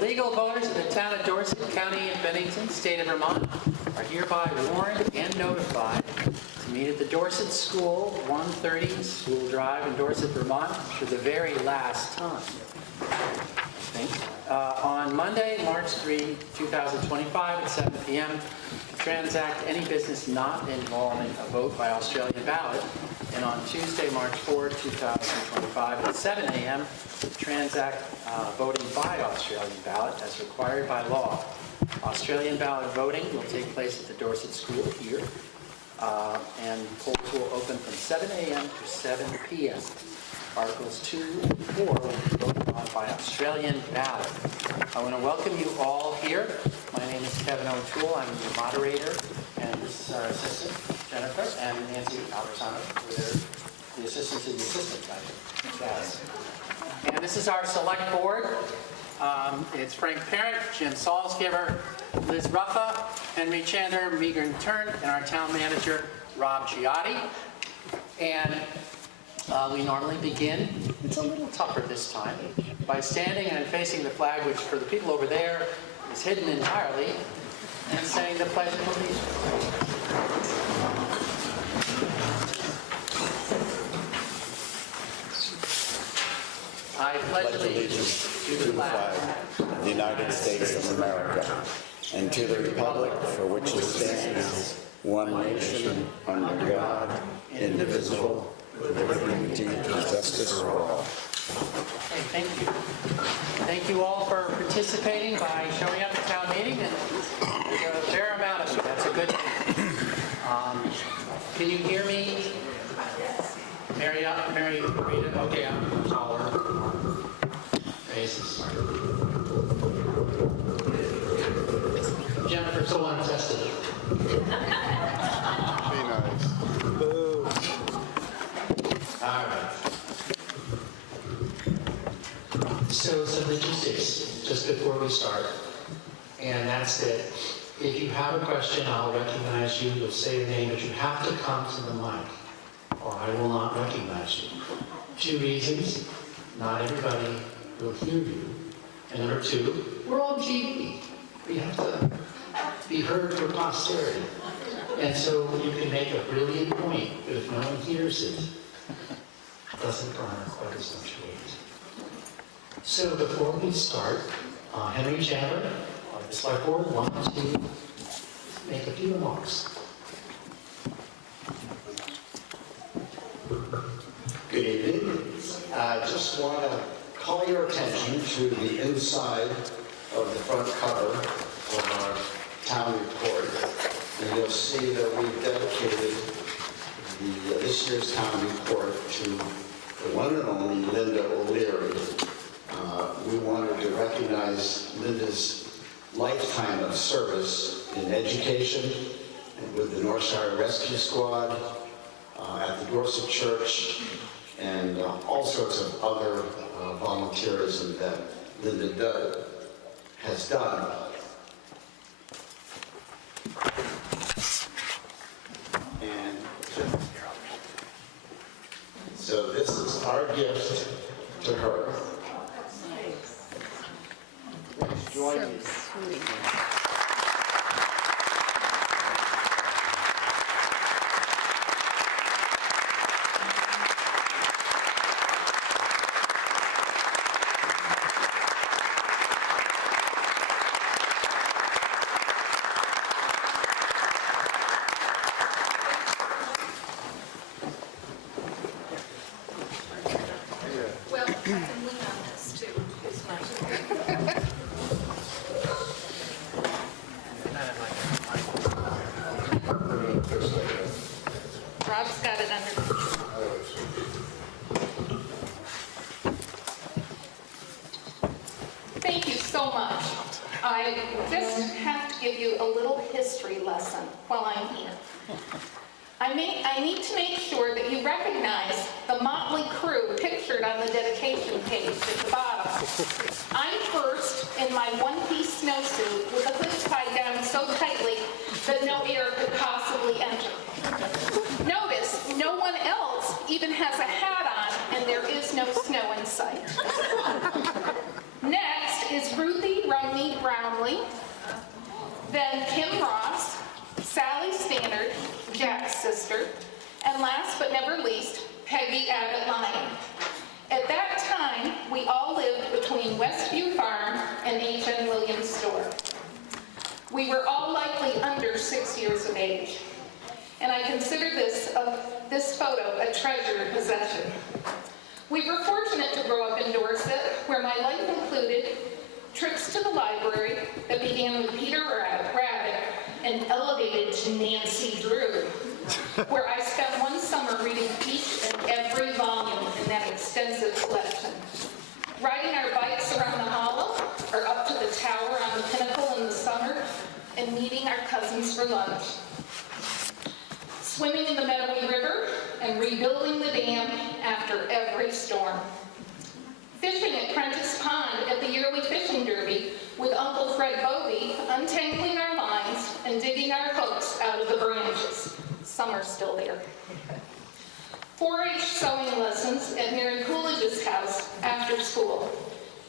legal voters of the town of Dorset, county of Bennington, state of Vermont, are hereby warned and notified to meet at the Dorset School, 130 School Drive in Dorset, Vermont, for the very last time, I think, on Monday, March 3, 2025 at 7 p.m. to transact any business not involving a vote by Australian ballot, and on Tuesday, March 4, 2025 at 7 a.m. to transact voting by Australian ballot as required by law. Australian ballot voting will take place at the Dorset School here, and polls will open from 7 a.m. to 7 p.m. Articles 2 and 4 will be voted on by Australian ballot. I want to welcome you all here. My name is Kevin O'Toole. I'm your moderator, and this is our assistant, Jennifer, and Nancy Alversano, who are the assistants of the assistant, I think. Yes. And this is our select board. It's Frank Parent, Jim Salzgiver, Liz Ruffa, Henry Chandler, Megan Turn, and our town manager, Rob Giotti. And we normally begin, it's a little tougher this time, by standing and facing the flag, which for the people over there is hidden entirely, and saying the Pledge of Allegiance. I pledge allegiance to the flag of the United States of America and to the republic for which it stands, one nation, under God, indivisible, with liberty and justice for all. Okay, thank you. Thank you all for participating by showing up at town meeting, and there's a fair amount of you. That's a good thing. Can you hear me? Mary, Rita? Okay, I'm taller. Faces. Jennifer, so untested. Be nice. Boo. All right. So some logistics just before we start, and that's that if you have a question, I'll recognize you. You'll say your name, but you have to come to the mic, or I will not recognize you. 2 reasons: not everybody will hear you, and number 2, we're all GD. We have to be heard for posterity, and so you can make a brilliant point, but if no one hears it, it doesn't garner quite as much weight. So before we start, Henry Chandler, the select board, wanted to make a few remarks. Good evening. I just want to call your attention to the inside of the front cover of our town report. And you'll see that we've dedicated this year's town report to the one and only Linda O'Leary. We wanted to recognize Linda's lifetime of service in education with the Northshire Rescue Squad, at the Dorset Church, and all sorts of other volunteerism that Linda has done. And so this is our gift to her. Join me. Sweet. Well, I can lean on this too. Rob's got it under control. Thank you so much. I just have to give you a little history lesson while I'm here. I need to make sure that you recognize the motley crew pictured on the dedication page at the bottom. I'm first in my one-piece snowsuit with the hood tied down so tightly that no air could possibly enter. Notice, no one else even has a hat on, and there is no snow in sight. Next is Ruthie Marley, then Kim Ross, Sally Stannard, Jack's sister, and last but never least, Peggy Abbott Lyon. At that time, we all lived between Westview Farm and H.N. Williams store. We were all likely under 6 years of age, and I consider this photo a treasured possession. We were fortunate to grow up in Dorset, where my life included trips to the library that began with Peter Rabbit and elevated to Nancy Drew, where I spent one summer reading each and every volume in that extensive collection. Riding our bikes around the hollow, or up to the tower on the pinnacle in the summer, and meeting our cousins for lunch. Swimming in the Meadowy River, and rebuilding the dam after every storm. Fishing at Prentice Pond at the yearly fishing derby with Uncle Fred Bovey, untangling our lines and digging our hooks out of the branches. Some are still there. 4-H sewing lessons at Mary Coolidge's house after school.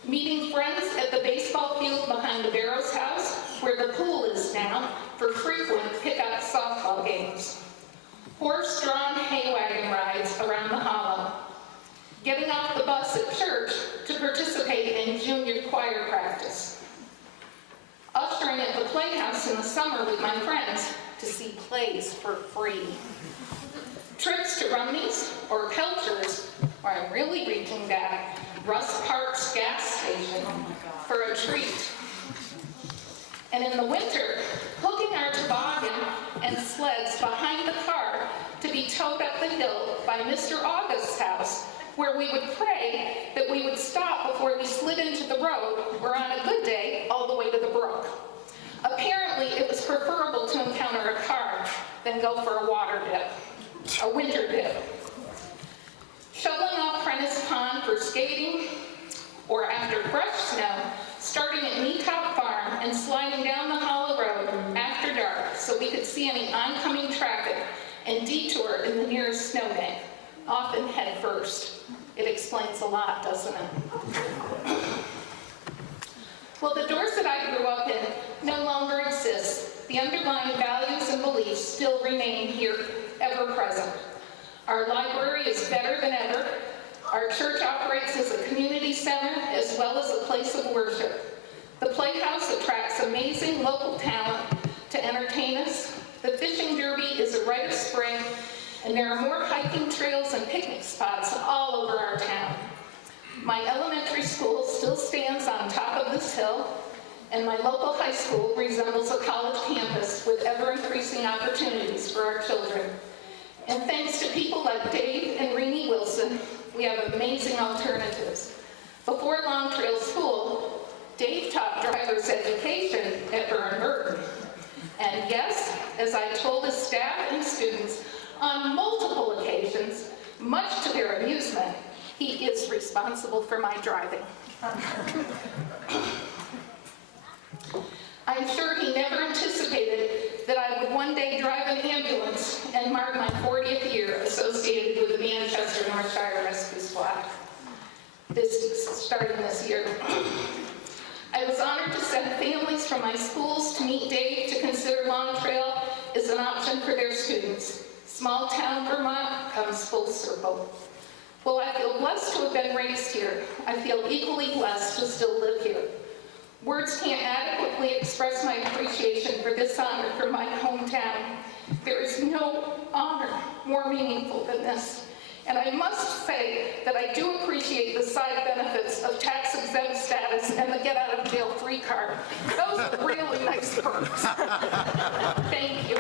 Meeting friends at the baseball field behind the Barrows house, where the pool is now, for frequent pickup softball games. Horse-drawn hay wagon rides around the hollow. Getting off the bus at church to participate in junior choir practice. Ushering at the playhouse in the summer with my friends to see plays for free. Trips to Rumney's or Pelcher's, where I'm really reaching back, Russ Park's gas station for a treat. And in the winter, hooking our toboggan and sleds behind the car to be towed up the hill by Mr. August's house, where we would pray that we would stop before we slid into the road, or on a good day, all the way to the brook. Apparently, it was preferable to encounter a car than go for a water dip, a winter dip. Shoveling off Prentice Pond for skating, or after fresh snow, starting at Kneetop Farm and sliding down the hollow road after dark so we could see any oncoming traffic and detour in the nearest snowbank, often head first. It explains a lot, doesn't it? Well, the Dorset I grew up in no longer exists. The underlying values and beliefs still remain here, ever present. Our library is better than ever. Our church operates as a community center as well as a place of worship. The Playhouse attracts amazing local talent to entertain us. The fishing derby is a rite of spring, and there are more hiking trails and picnic spots all over our town. My elementary school still stands on top of this hill, and my local high school resembles a college campus with ever-increasing opportunities for our children. And thanks to people like Dave and Renee Wilson, we have amazing alternatives. Before Long Trail School, Dave taught driver's education at Burn. And yes, as I told his staff and students on multiple occasions, much to their amusement, he is responsible for my driving. I'm sure he never anticipated that I would one day drive an ambulance and mark my 40th year associated with the Manchester Northshire Rescue Squad. Starting this year. I was honored to send families from my schools to meet Dave to consider Long Trail as an option for their students. Small town Vermont comes full circle. Well, I feel blessed to have been raised here. I feel equally blessed to still live here. Words can't adequately express my appreciation for this honor from my hometown. There is no honor more meaningful than this. And I must say that I do appreciate the side benefits of tax-exempt status and the get-out-of-jail-free card. Those are really nice perks. Thank you.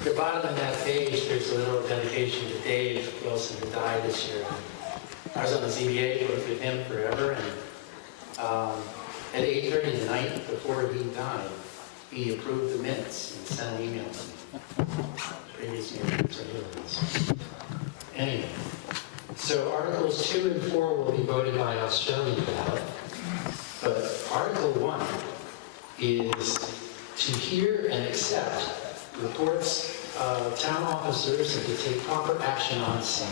At the bottom of that page, there's a little dedication to Dave Wilson, who died this year. I was on the ZBA, worked with him forever, and at 8:30 the night before he died, he approved the minutes and sent an email to me. Previous meetings are yours. Anyway, so Articles 2 and 4 will be voted by Australian ballot, but Article 1 is to hear and accept reports of town officers and to take proper action on same.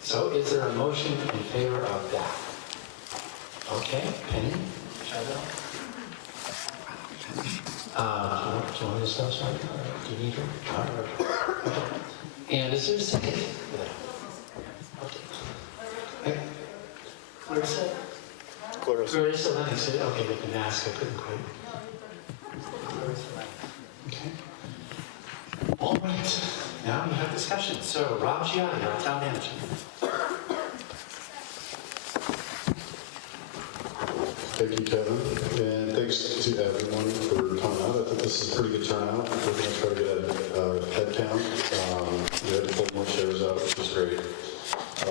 So is there a motion in favor of that? Okay, Penny? Shadow? Do you want to discuss that? Do you need her? Okay. And is there a second for that? Okay. Clarissa? Clarissa Lennox said, okay, with the mask, I couldn't quite. Okay. All right, now we have discussion. So, Rob Gianni, our town manager. Thank you, Kevin, and thanks to everyone for coming out. I think this is a pretty good turnout. We're going to try to get a head count. We had to pull more chairs out, which is great. I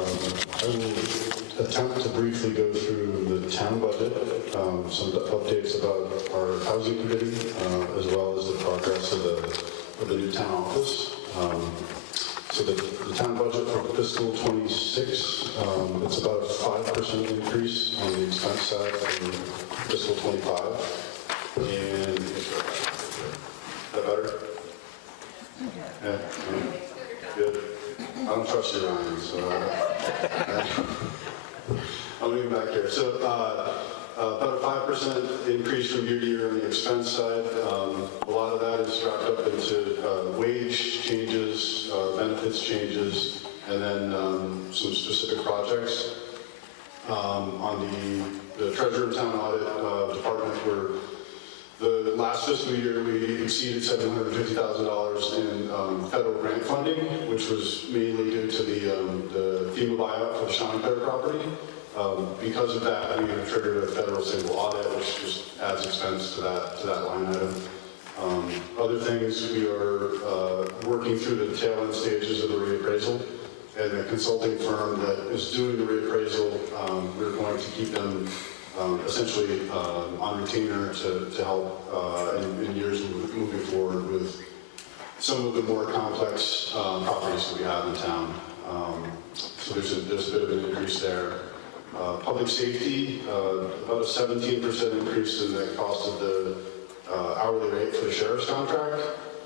will attempt to briefly go through the town budget, some updates about our housing committee, as well as the progress of the new town office. So the town budget for fiscal 26, it's about a 5% increase on the expense side from fiscal 25. And is that better? Yeah, good. I don't trust you, Ryan, so I'm moving back here. So about a 5% increase from year to year on the expense side. A lot of that is wrapped up into wage changes, benefits changes, and then some specific projects. On the Treasurer and Town Audit Department, where the last fiscal year we exceeded $750,000 in federal grant funding, which was mainly due to the FEMA buyout for the Schonenberg property. Because of that, we have triggered a federal single audit, which just adds expense to that line item. Other things, we are working through the tail end stages of the reappraisal, and the consulting firm that is doing the reappraisal, we're going to keep them essentially on retainer to help in years moving forward with some of the more complex properties that we have in town. So there's a bit of an increase there. Public safety, about a 17% increase in the cost of the hourly rate for the sheriff's contract.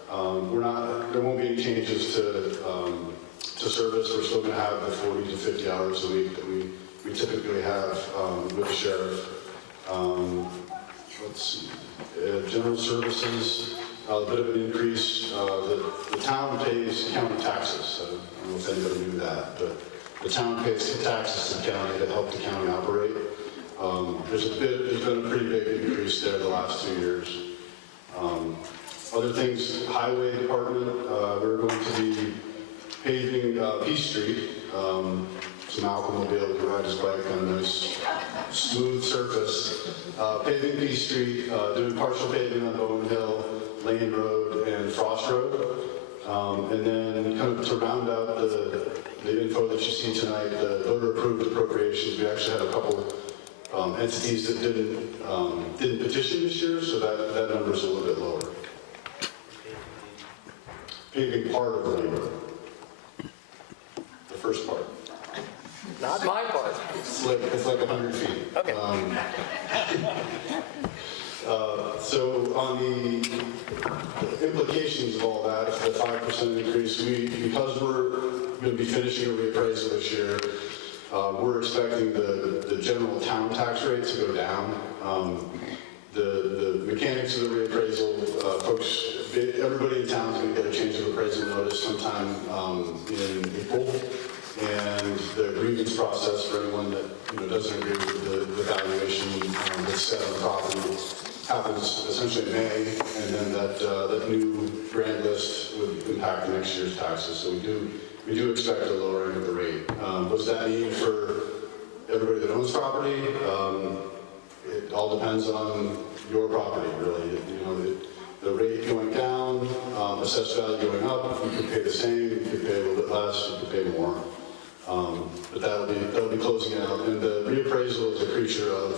There won't be any changes to service. We're still going to have the 40 to 50 hours a week that we typically have with the sheriff. Let's see. General services, a bit of an increase. The town pays county taxes. I don't know if anybody knew that, but the town pays taxes to the county to help the county operate. There's been a pretty big increase there the last 2 years. Other things, highway department, we're going to be paving Peace Street. So Malcolm will be able to ride his bike on a nice, smooth surface. Paving Peace Street, doing partial paving on Bowen Hill, Lane Road, and Frost Road. And then kind of to round out the info that you see tonight, the voter-approved appropriations, we actually had a couple entities that didn't petition this year, so that number's a little bit lower. Paving part of the Lane Road. The first part. Not my part. It's like 100 feet. Okay. So on the implications of all that, the 5% increase, because we're going to be finishing a reappraisal this year, we're expecting the general town tax rate to go down. The mechanics of the reappraisal, folks, everybody in town is going to get a change of appraisal notice sometime in April. And the grievance process for anyone that doesn't agree with the valuation that's set on the property happens essentially in May, and then that new grand list would impact the next year's taxes. So we do expect a lowering of the rate. What does that mean for everybody that owns property? It all depends on your property, really. The rate going down, assessed value going up, you could pay the same, you could pay a little bit less, you could pay more. But that'll be closing out. And the reappraisal is a creature of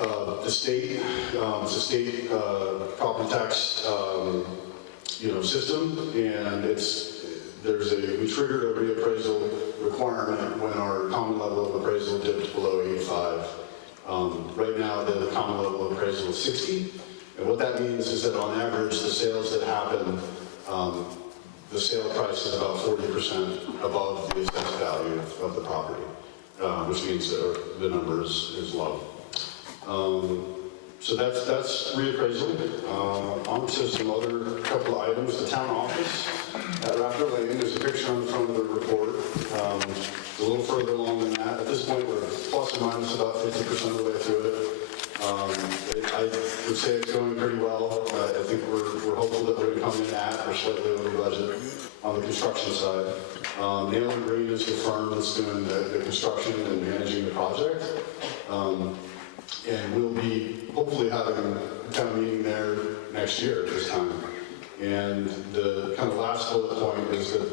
the state, it's a state property tax, system, and we triggered a reappraisal requirement when our common level of appraisal dipped below 85. Right now, the common level of appraisal is 60, and what that means is that on average, the sales that happen, the sale price is about 40% above the assessed value of the property, which means that the number is low. So that's reappraisal. On to some other couple of items. The town office at Raptor Lane, there's a picture on the front of the report. A little further along than that. At this point, we're plus or minus about 50% of the way through it. I would say it's going pretty well. I think we're hopeful that we're going to come in at or slightly over budget on the construction side. Nail and Green is the firm that's doing the construction and managing the project. And we'll be hopefully having a town meeting there next year at this time. And the kind of last bullet point is that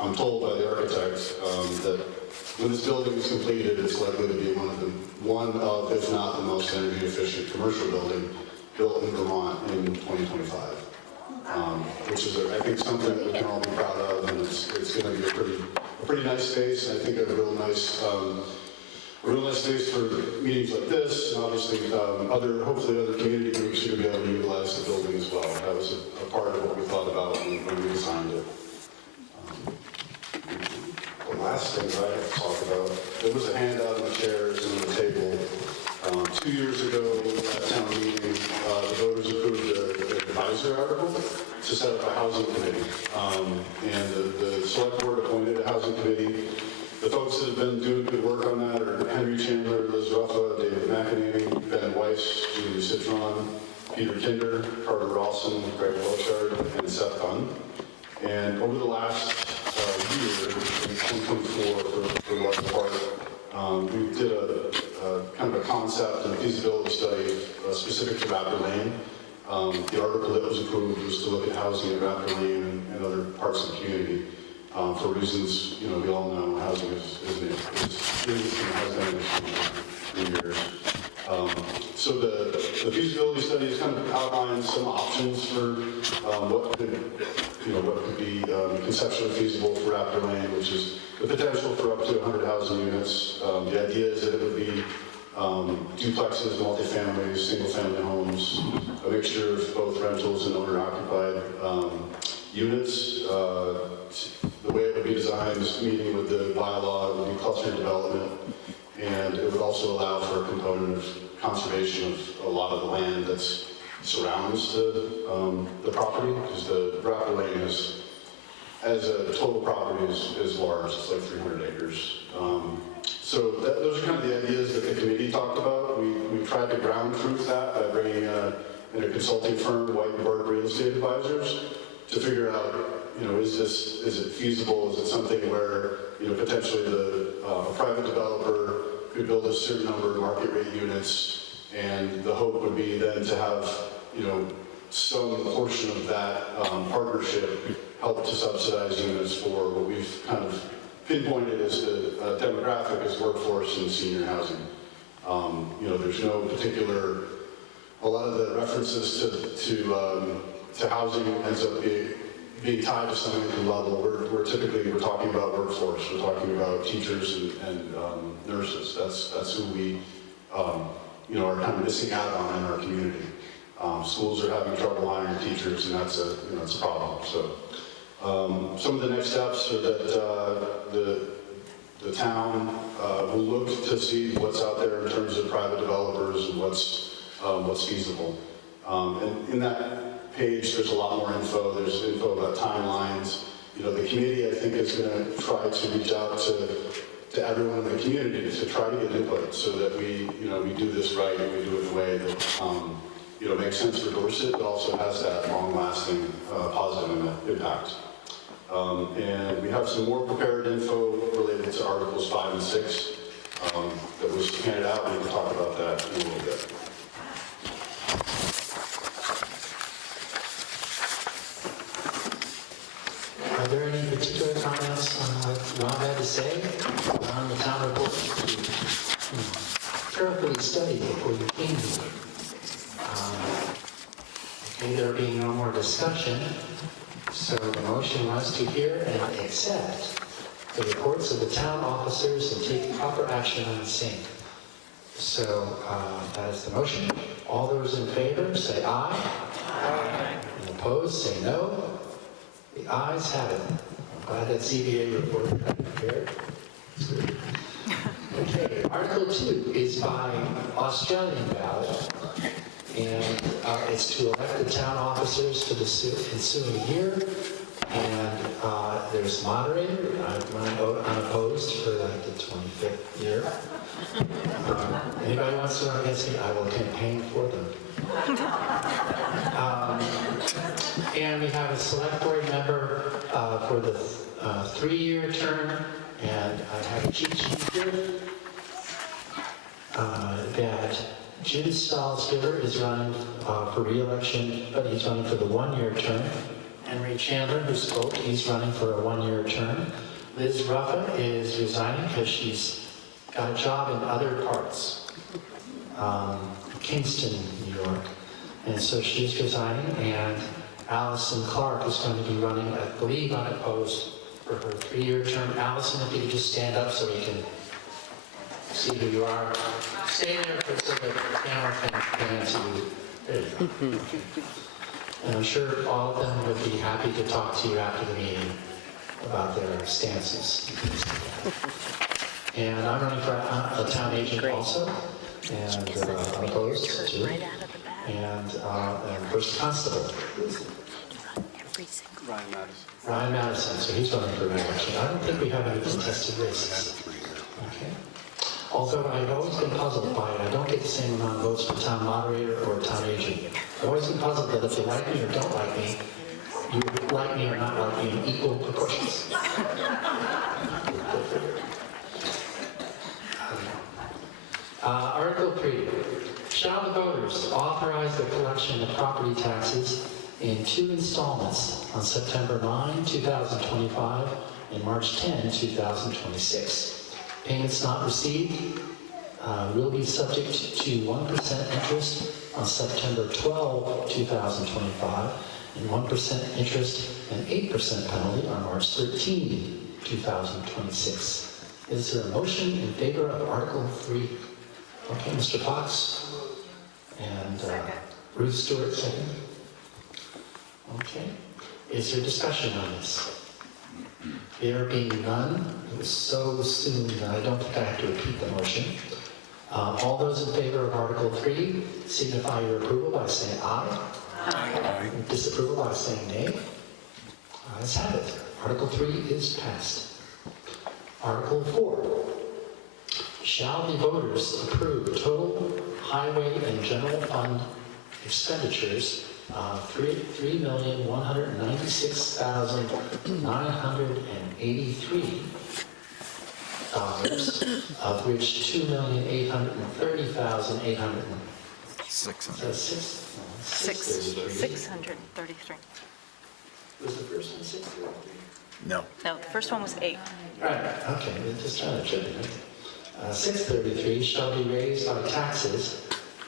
I'm told by the architect that when this building is completed, it's likely to be one of, if not the most energy efficient commercial building built in Vermont in 2025. Which is, I think, something that we can all be proud of, and it's going to be a pretty nice space, and I think a real nice space for meetings like this, and obviously hopefully other community groups are going to be able to utilize the building as well. That was a part of what we thought about when we designed it. The last thing that I have to talk about, there was a handout on the chairs and on the table. 2 years ago at town meeting, the voters approved an advisory article to set up a housing committee. And the select board appointed a housing committee. The folks that have been doing good work on that are Henry Chandler, Liz Ruffa, David McEnany, Ben Weiss, Julie Citron, Peter Kinder, Carter Rawson, Greg Welchard, and Seth Gunn. And over the last year, in 2024, for the large part, we did a kind of a concept and a feasibility study specific to Raptor Lane. The article that was approved was to look at housing in Raptor Lane and other parts of the community. For reasons, we all know housing is an issue for years. So the feasibility study has kind of outlined some options for what could be conceptually feasible for Raptor Lane, which is the potential for up to 100 housing units. The idea is that it would be duplexes, multifamilies, single-family homes, a mixture of both rentals and owner-occupied units. The way it would be designed is meeting with the bylaw, it would be clustered development, and it would also allow for a component of conservation of a lot of the land that surrounds the property, because the Raptor Lane is, as a total property, is large. It's like 300 acres. So those are kind of the ideas that the committee talked about. We tried to ground truth that by bringing in a consulting firm, White & Burke Real Estate Advisors, to figure out, is it feasible? Is it something where, potentially a private developer could build a certain number of market rate units, and the hope would be then to have, some portion of that partnership help to subsidize units for what we've kind of pinpointed as the demographic as workforce and senior housing. There's no particular, a lot of the references to housing ends up being tied to some income level. We're talking about workforce. We're talking about teachers and nurses. That's who we are kind of missing out on in our community. Schools are having trouble hiring teachers, and that's a problem. So some of the next steps are that the town will look to see what's out there in terms of private developers and what's feasible. And in that page, there's a lot more info. There's info about timelines. The committee, I think, is going to try to reach out to everyone in the community to try to get input so that we do this right and we do it in a way that makes sense for Dorset, but also has that long-lasting positive impact. And we have some more prepared info related to Articles 5 and 6 that was handed out, and we can talk about that in a little bit. Are there any particular comments on what Rob had to say on the town report? Carefully studied before you 14. Okay, there being no more discussion, so the motion was to hear and accept the reports of the town officers and take proper action on the same. So that is the motion. All those in favor say aye. Aye. And opposed say no. The ayes have it. I'm glad that ZBA report got prepared. Okay, Article 2 is by Australian ballot, and it's to elect the town officers for the ensuing year. And there's a moderator. I'm unopposed for like the 25th year. Anybody wants to run against me, I will campaign for them. And we have a select board member for the 3-year term, and I have a cheat sheet here that Jim Stalsgiver is running for re-election, but he's running for the 1-year term. Henry Chandler, who spoke, he's running for a 1-year term. Liz Ruffa is resigning because she's got a job in other parts, Kingston, New York. And so she's resigning, and Allison Clark is going to be running, I believe, unopposed for her 3-year term. Allison, if you could just stand up so we can see who you are. Stay there so that the camera can see you. There you go. And I'm sure all of them would be happy to talk to you after the meeting about their stances. And I'm running for a town agent also, and opposed too. And first constable. Ryan Madison, so he's running for re-election. I don't think we have any contested races. Okay. Although I've always been puzzled by it, I don't get the same amount of votes for town moderator or town agent. I've always been puzzled that if they like me or don't like me, you like me or not like me in equal proportions. Article 3. Shall the voters authorize the collection of property taxes in 2 installments on September 9, 2025 and March 10, 2026. Payments not received will be subject to 1% interest on September 12, 2025 and 1% interest and 8% penalty on March 13, 2026. Is there a motion in favor of Article 3? Okay, Mr. Fox and Ruth Stewart, second. Okay. Is there discussion on this? There being none, it was so soon that I don't think I have to repeat the motion. All those in favor of Article 3 signify your approval by saying aye. Aye. Disapproval by saying nay. Ayes have it. Article 3 is passed. Article 4. Shall the voters approve total highway and general fund expenditures of $3,196,983, of which $2,830,633. Was the first one 633? No, the first one was 8. Right, okay, just trying to check it. 633 shall be raised by taxes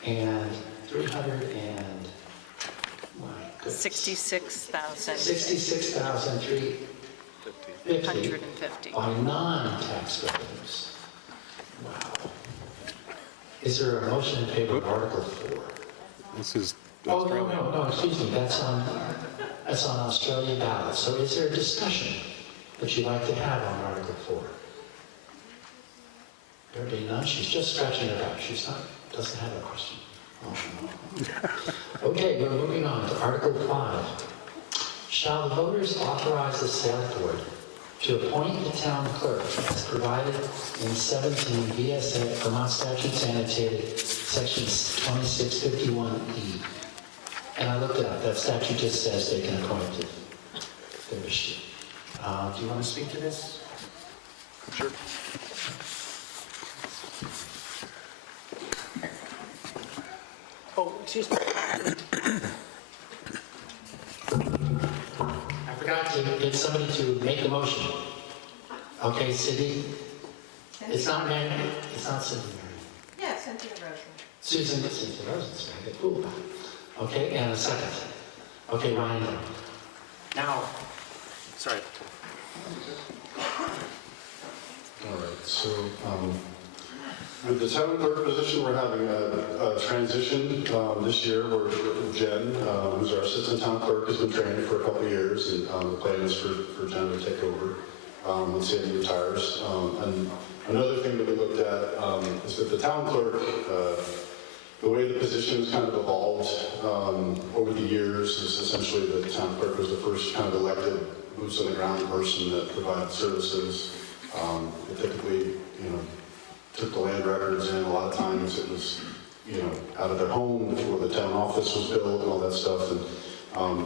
and 66,350 by non-tax revenues. Wow. Is there a motion in favor of Article 4? This is Oh, no, excuse me, that's on Australian ballot. So is there a discussion that you'd like to have on Article 4? There being none, she's just scratching her back. Doesn't have a question. Oh, no. Okay, we're moving on to Article 5. Shall the voters authorize the select board to appoint the town clerk as provided in 17 VSA, Vermont Statutes Annotated, Section 2651E? And I looked it up. That statute just says they can appoint it if they wish to. Do you want to speak to this? Sure. Oh, excuse me. I forgot to get somebody to make a motion. Okay, Cindy? It's not Mary. It's not Cindy. Yeah, Cynthia Rosen. Susan gets into those, it's gonna get cool about it. Okay, and a second. Okay, Ryan. Now, sorry. All right, so with the town clerk position, we're having a transition this year where Jen, who's our assistant town clerk, has been training for a couple of years, and the plan is for Jen to take over when Sandy retires. And another thing that we looked at is that the town clerk, the way the position has kind of evolved over the years is essentially that the town clerk was the first kind of elected boots on the ground person that provided services. It typically, took the land records in. A lot of times it was, out of their home before the town office was built and all that stuff. And,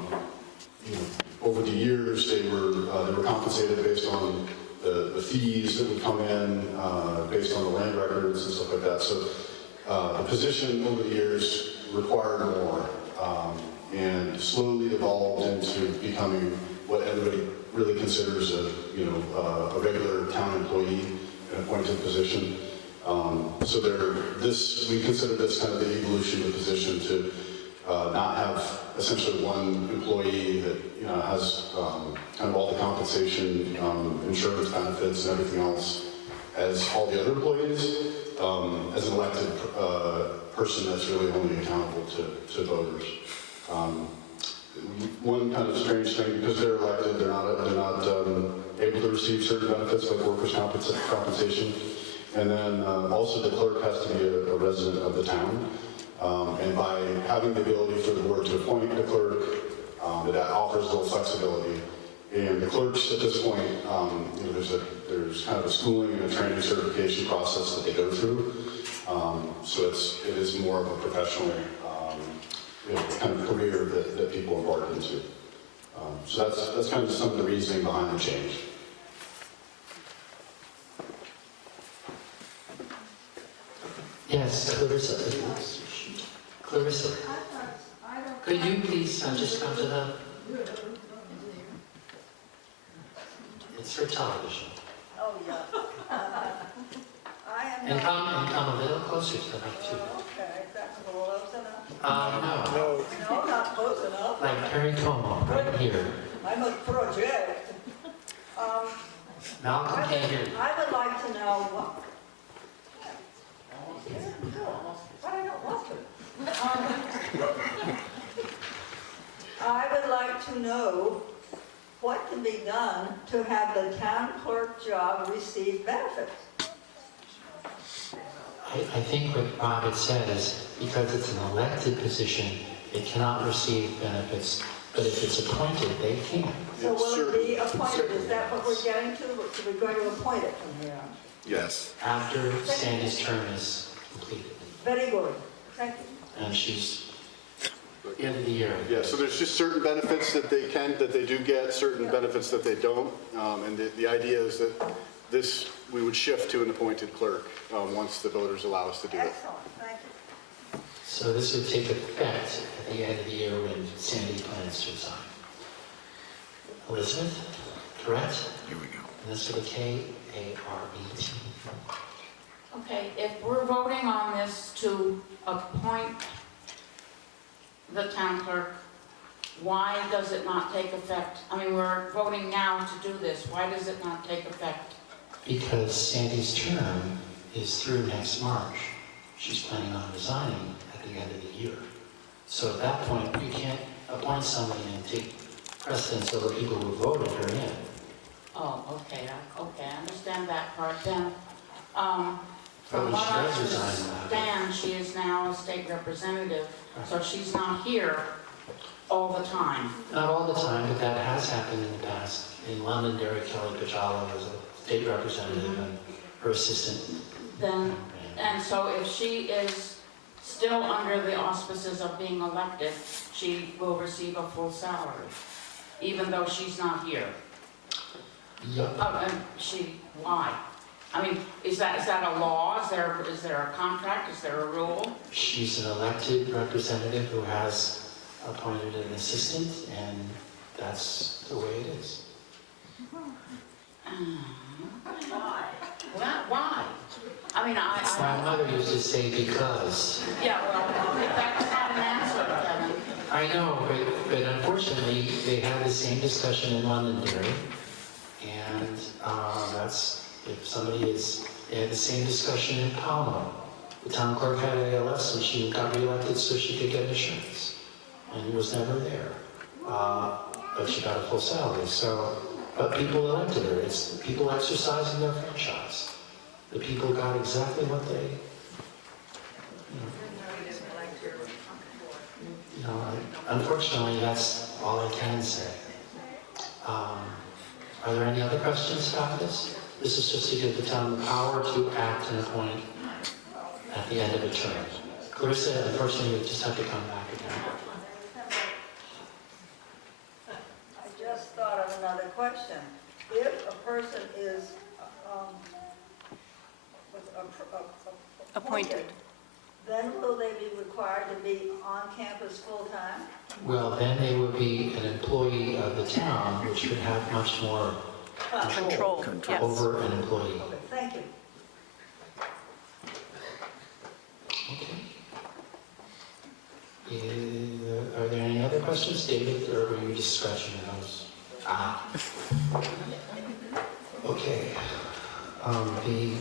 over the years they were compensated based on the fees that would come in, based on the land records and stuff like that. So the position over the years required more, and slowly evolved into becoming what everybody really considers a regular town employee, an appointed position. So we consider this kind of the evolution of the position to not have essentially one employee that has kind of all the compensation, insurance benefits, and everything else as all the other employees, as an elected person that's really only accountable to voters. One kind of strange thing, because they're elected, they're not able to receive certain benefits like workers' compensation. And then also the clerk has to be a resident of the town. And by having the ability for the board to appoint the clerk, that offers a little flexibility. And the clerks at this point, there's kind of a schooling and a training certification process that they go through. So it is more of a professional kind of career that people embark into. So that's kind of some of the reasoning behind the change. Yes, Clarissa. Clarissa, could you please just come to the... It's for television. Oh, yeah. I am And not... come a little closer to the mic too. Okay, that's close enough. No, No, not close enough. like Perry Como, right here. I'm a project. Malcolm can't hear you. I would like to know what... But I don't want to. I would like to know what can be done to have the town clerk job receive benefits. I think what Bob had said is because it's an elected position, it cannot receive benefits, but if it's appointed, they can. So will it be appointed? Is that what we're getting to? We're going to appoint it from here on. Yes. After Sandy's term is completed. Very good. Thank you. And she's end of the year. Yeah, so there's just certain benefits that they do get, certain benefits that they don't. And the idea is that we would shift to an appointed clerk once the voters allow us to do it. Excellent. Thank you. So this would take effect at the end of the year when Sandy plans to resign. Elizabeth, correct? Here we go. And this for the K-A-R-E-T. Okay, if we're voting on this to appoint the town clerk, why does it not take effect? I mean, we're voting now to do this. Why does it not take effect? Because Sandy's term is through next March. She's planning on resigning at the end of the year. So at that point, you can't appoint somebody and take precedence over people who voted her in. Oh, okay, I understand that part. Then, But from when what she I does resign, understand, she is now a state representative, so she's not here all the time. not all the time, but that has happened in the past. In London, Derek Kelly Pajala was a state representative and her assistant. Then, and so if she is still under the auspices of being elected, she will receive a full salary, even though she's not here. Yep. And why? I mean, is that a law? Is there a contract? Is there a rule? She's an elected representative who has appointed an assistant, and that's the way it is. Why? I mean, My mother used to say because. yeah, well, that's not an answer, Kevin. I know, but unfortunately, they had the same discussion in Londonderry. And that's, if somebody is, they had the same discussion in Pownell. The town clerk had ALS, so she got reelected so she could get insurance. And he was never there. But she got a full salary, so, but people elected her. It's people exercising their franchise. The people got exactly what they, unfortunately, that's all I can say. Are there any other questions about this? This is just to give the town the power to act and appoint at the end of a term. Clarissa, unfortunately, you just have to come back again. I just thought of another question. If a person is Appointed. then will they be required to be on campus full-time? Well, then they would be an employee of the town, which would have much more Control, yes. over an employee. Okay, thank you. Okay. Are there any other questions, David, or were you just scratching your nose? Okay. The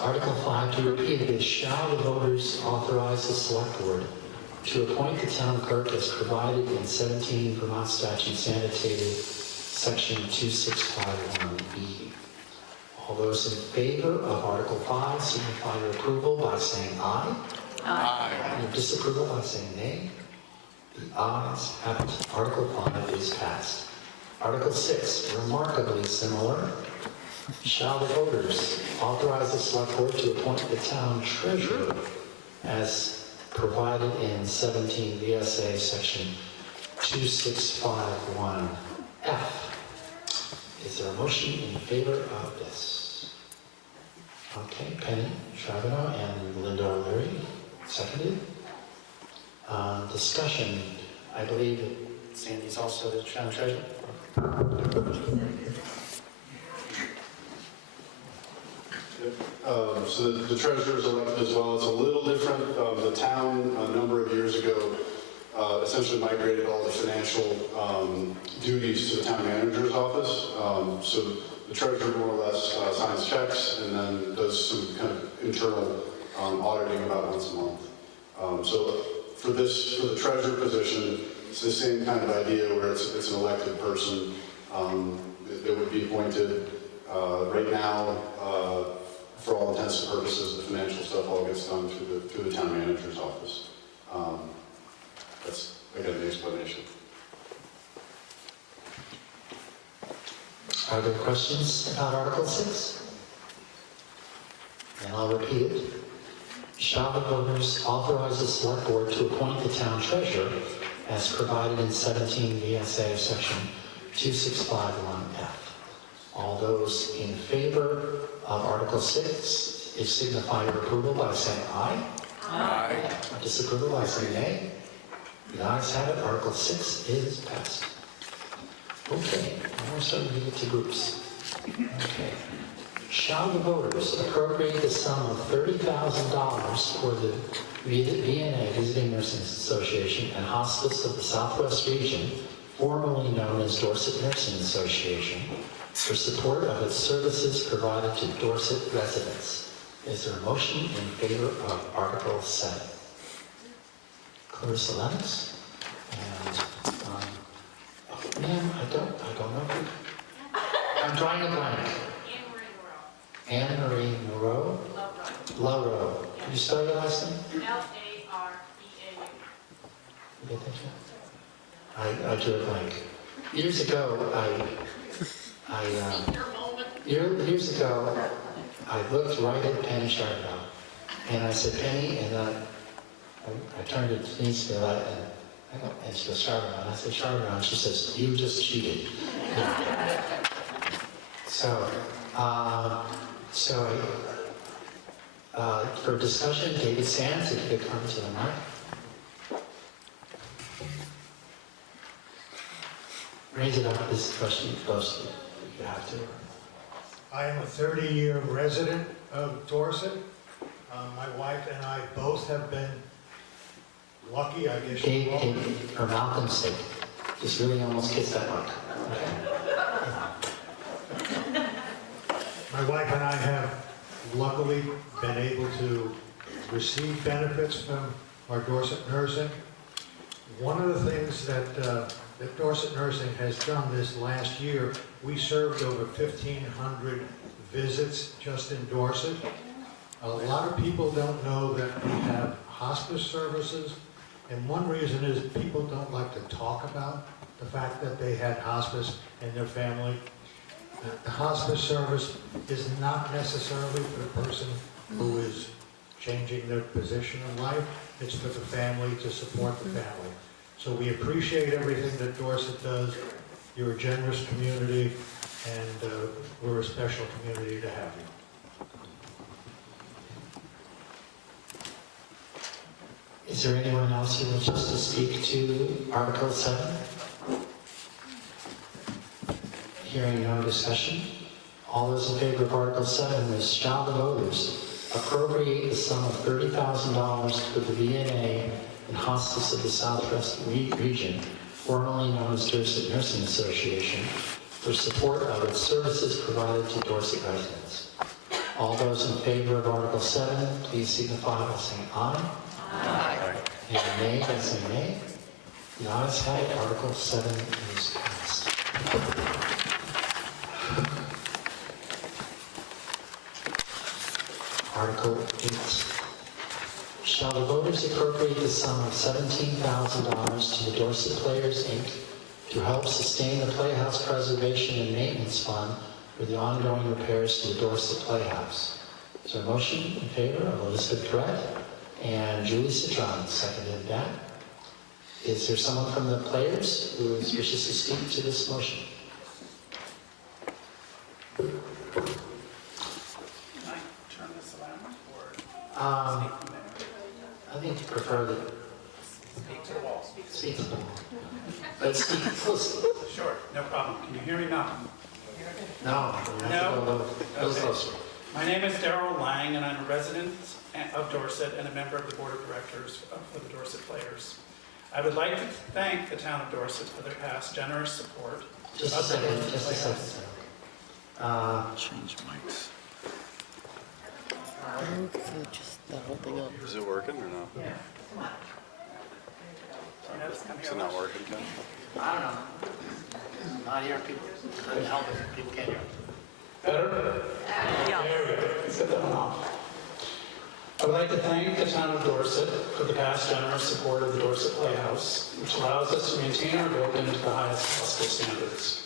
Article 5, to repeat it, is shall the voters authorize the select board to appoint the town clerk as provided in 17 Vermont statutes annotated section 2651E. All those in favor of Article 5 signify your approval by saying aye. Aye. And your disapproval by saying nay. The ayes have it. Article 5 is passed. Article 6, remarkably similar. Shall the voters authorize the select board to appoint the town treasurer as provided in 17 VSA section 2651F? Is there a motion in favor of this? Okay, Penny Charbonneau and Linda O'Leary, seconded. Discussion. I believe that Sandy's also the town treasurer. So the treasurer is elected as well. It's a little different. The town, a number of years ago, essentially migrated all the financial duties to the town manager's office. So the treasurer more or less signs checks and then does some kind of internal auditing about once a month. So for the treasurer position, it's the same kind of idea where it's an elected person that would be appointed. Right now, for all intents and purposes, the financial stuff all gets done through the town manager's office. That's, again, the explanation. Are there questions about Article 6? And I'll repeat it. Shall the voters authorize the select board to appoint the town treasurer as provided in 17 VSA section 2651F? All those in favor of Article 6, signify your approval by saying aye. Aye. Disapproval by saying nay. The ayes have it. Article 6 is passed. Okay, now we're starting to get to groups. Okay. Shall the voters appropriate the sum of $30,000 for the VNA, Visiting Nursing Association, and Hospice of the Southwest Region, formerly known as Dorset Nursing Association, for support of its services provided to Dorset residents? Is there a motion in favor of Article 7? Clarissa Lennox? And, ma'am, I don't know if you... I'm drawing a blank. Anne Marie Moreau? LaRoe. Can you spell your last name? L-A-R-E-A-U. You get that? I drew a blank. Years ago, years ago, I looked right at Penny Charbonneau, and I said, Penny, and I turned to Denise and she goes, Charbonneau, and I said, Charbonneau, and she says, you just cheated. So for discussion, David Sands, if you could come to the mic. Raise it up, this question closely. you have to. I am a 30-year resident of Dorset. My wife and I both have been lucky, I guess you call it. For Malcolm's sake, just really almost kiss that mark. My wife and I have luckily been able to receive benefits from our Dorset Nursing. One of the things that Dorset Nursing has done this last year, we served over 1,500 visits just in Dorset. A lot of people don't know that we have hospice services, and one reason is people don't like to talk about the fact that they had hospice in their family. The hospice service is not necessarily for the person who is changing their position in life. It's for the family, to support the family. So we appreciate everything that Dorset does. You're a generous community, and we're a special community to have you. Is there anyone else who wishes to speak to Article 7? Hearing no discussion, all those in favor of Article 7, as shall the voters appropriate the sum of $30,000 for the VNA and Hospice of the Southwest Region, formerly known as Dorset Nursing Association, for support of its services provided to Dorset residents. All those in favor of Article 7, please signify by saying aye. Aye. And nay, by saying nay. The ayes have it. Article 7 is passed. Article 8. Shall the voters appropriate the sum of $17,000 to the Dorset Players, Inc. to help sustain the Playhouse Preservation and Maintenance Fund for the ongoing repairs to the Dorset Playhouse? Is there a motion in favor of Elizabeth Correct and Julie Citron, seconded that? Is there someone from the Players who wishes to speak to this motion? I think you prefer that. Speak to the wall. Speak to the wall. But speak closely. Sure, no problem. Can you hear me now? No, you have to go a little closer. My name is Darrell Lang, and I'm a resident of Dorset and a member of the Board of Directors for the Dorset Players. I would like to thank the town of Dorset for their past generous support. Just a second, just a second. Change mics. Just the whole thing up. Is it working or no? Yeah. Is it not working, Ken? I don't know. Not hearing people. Couldn't help it. People can't hear. Better? Yeah. There we go. Let's get that one off. I would like to thank the town of Dorset for the past generous support of the Dorset Playhouse, which allows us to maintain our building to the highest possible standards.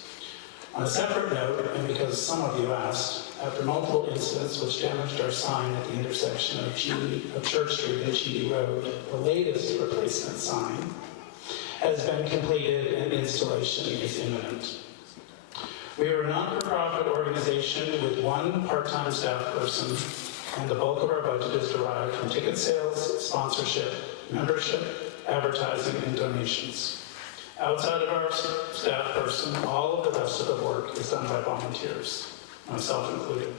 On a separate note, and because some of you asked, after multiple incidents which damaged our sign at the intersection of Church Street and Chidi Road, the latest replacement sign has been completed and installation is imminent. We are a not-for-profit organization with one part-time staff person, and the bulk of our budget is derived from ticket sales, sponsorship, membership, advertising, and donations. Outside of our staff person, all of the rest of the work is done by volunteers, myself included.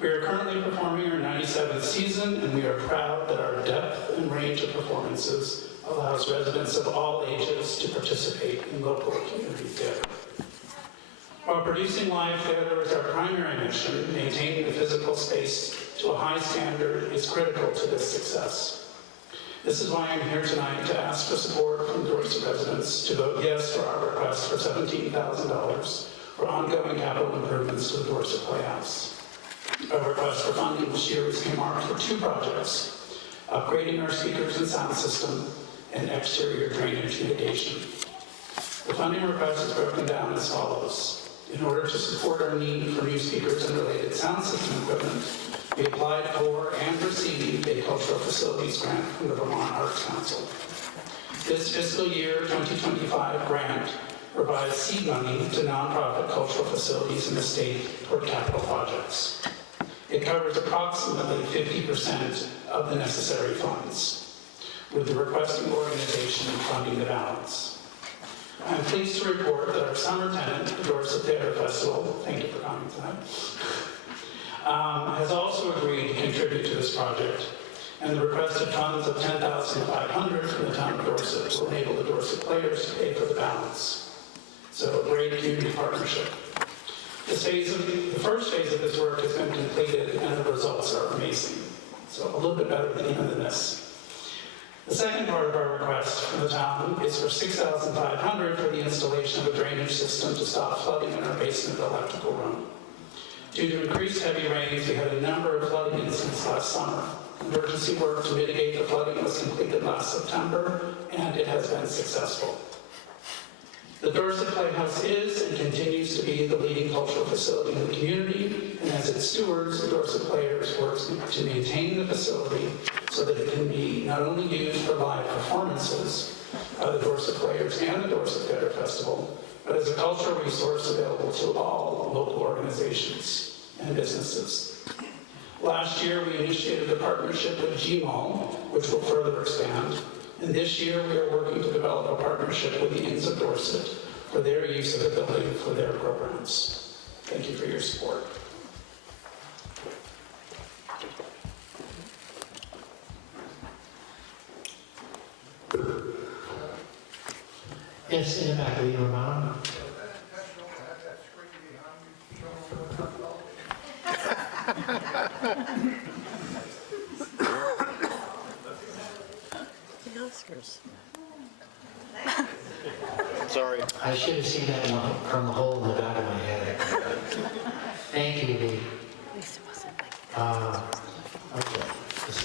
We are currently performing our 97th season, and we are proud that our depth and range of performances allows residents of all ages to participate in local community theater. While producing live theater is our primary mission, maintaining the physical space to a high standard is critical to this success. This is why I'm here tonight to ask for support from Dorset residents to vote yes to our request for $17,000 for ongoing capital improvements to the Dorset Playhouse. Our request for funding this year is earmarked for two projects: upgrading our speakers and sound system and exterior drainage mitigation. The funding request is broken down as follows. In order to support our need for new speakers and related sound system equipment, we applied for and received a cultural facilities grant from the Vermont Arts Council. This fiscal year 2025 grant provides seed money to nonprofit cultural facilities in the state toward capital projects. It covers approximately 50% of the necessary funds, with the requesting organization funding the balance. I'm pleased to report that our summer tenant, the Dorset Theater Festival, thank you for coming tonight, has also agreed to contribute to this project, and the requested funds of $10,500 from the town of Dorset will enable the Dorset players to pay for the balance. So a great community partnership. The first phase of this work has been completed, and the results are amazing. So a little bit better even than this. The second part of our request from the town is for $6,500 for the installation of a drainage system to stop flooding in our basement electrical room. Due to increased heavy rains, we had a number of flooding incidents last summer. Emergency work to mitigate the flooding was completed last September, and it has been successful. The Dorset Playhouse is and continues to be the leading cultural facility in the community, and as its stewards, the Dorset Players works to maintain the facility so that it can be not only used for live performances by the Dorset Players and the Dorset Theater Festival, but as a cultural resource available to all local organizations and businesses. Last year, we initiated a partnership with GMAL, which will further expand. And this year, we are working to develop a partnership with the Inns of Dorset for their use of the building for their programs. Thank you for your support. Yes, in the back, Lena Romano. The Oscars. Sorry. I should have seen that from the hole in the back of my head. Thank you, Lee. At least it wasn't like Okay.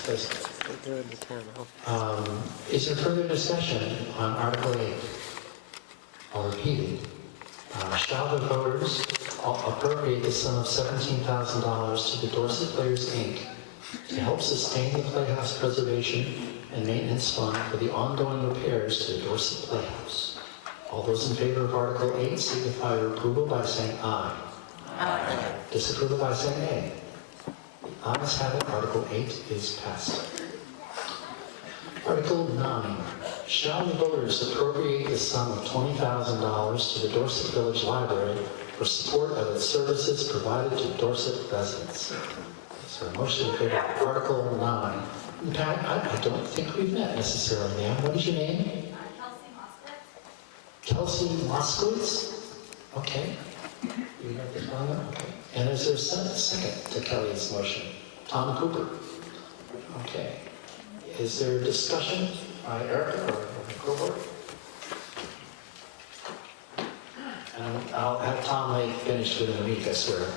they're doing the town hall. Is there further discussion on Article 8? I'll repeat it. Shall the voters appropriate the sum of $17,000 to the Dorset Players, Inc. to help sustain the Playhouse preservation and maintenance fund for the ongoing repairs to the Dorset Playhouse? All those in favor of Article 8 signify your approval by saying aye. Aye. Disapproval by saying nay. The ayes have it. Article 8 is passed. Article 9. Shall the voters appropriate the sum of $20,000 to the Dorset Village Library for support of its services provided to Dorset residents? Is there a motion in favor of Article 9? Pat, I don't think we've met necessarily, ma'am. What is your name? Kelsey Moskowitz? Okay. You have this one? Okay. And is there a second to Kelly's motion? Tom Cooper? Okay. Is there discussion by Erica or Cooper? And I'll have Tom Lake finish with an amicus here.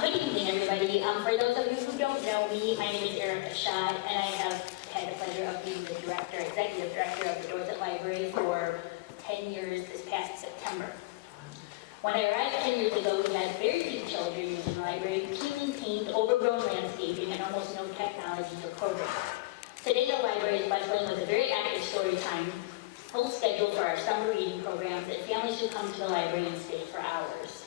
Good evening, everybody. For those of you who don't know me, my name is Erica Schad, and I have had the pleasure of being the executive director of the Dorset Library for 10 years this past September. When I arrived 10 years ago, we had very few children using the library, clean paint, overgrown landscaping, and almost no technology or programs. Today, the library is bustling with a very active story time, full schedule for our summer reading programs, and families who come to the library and stay for hours.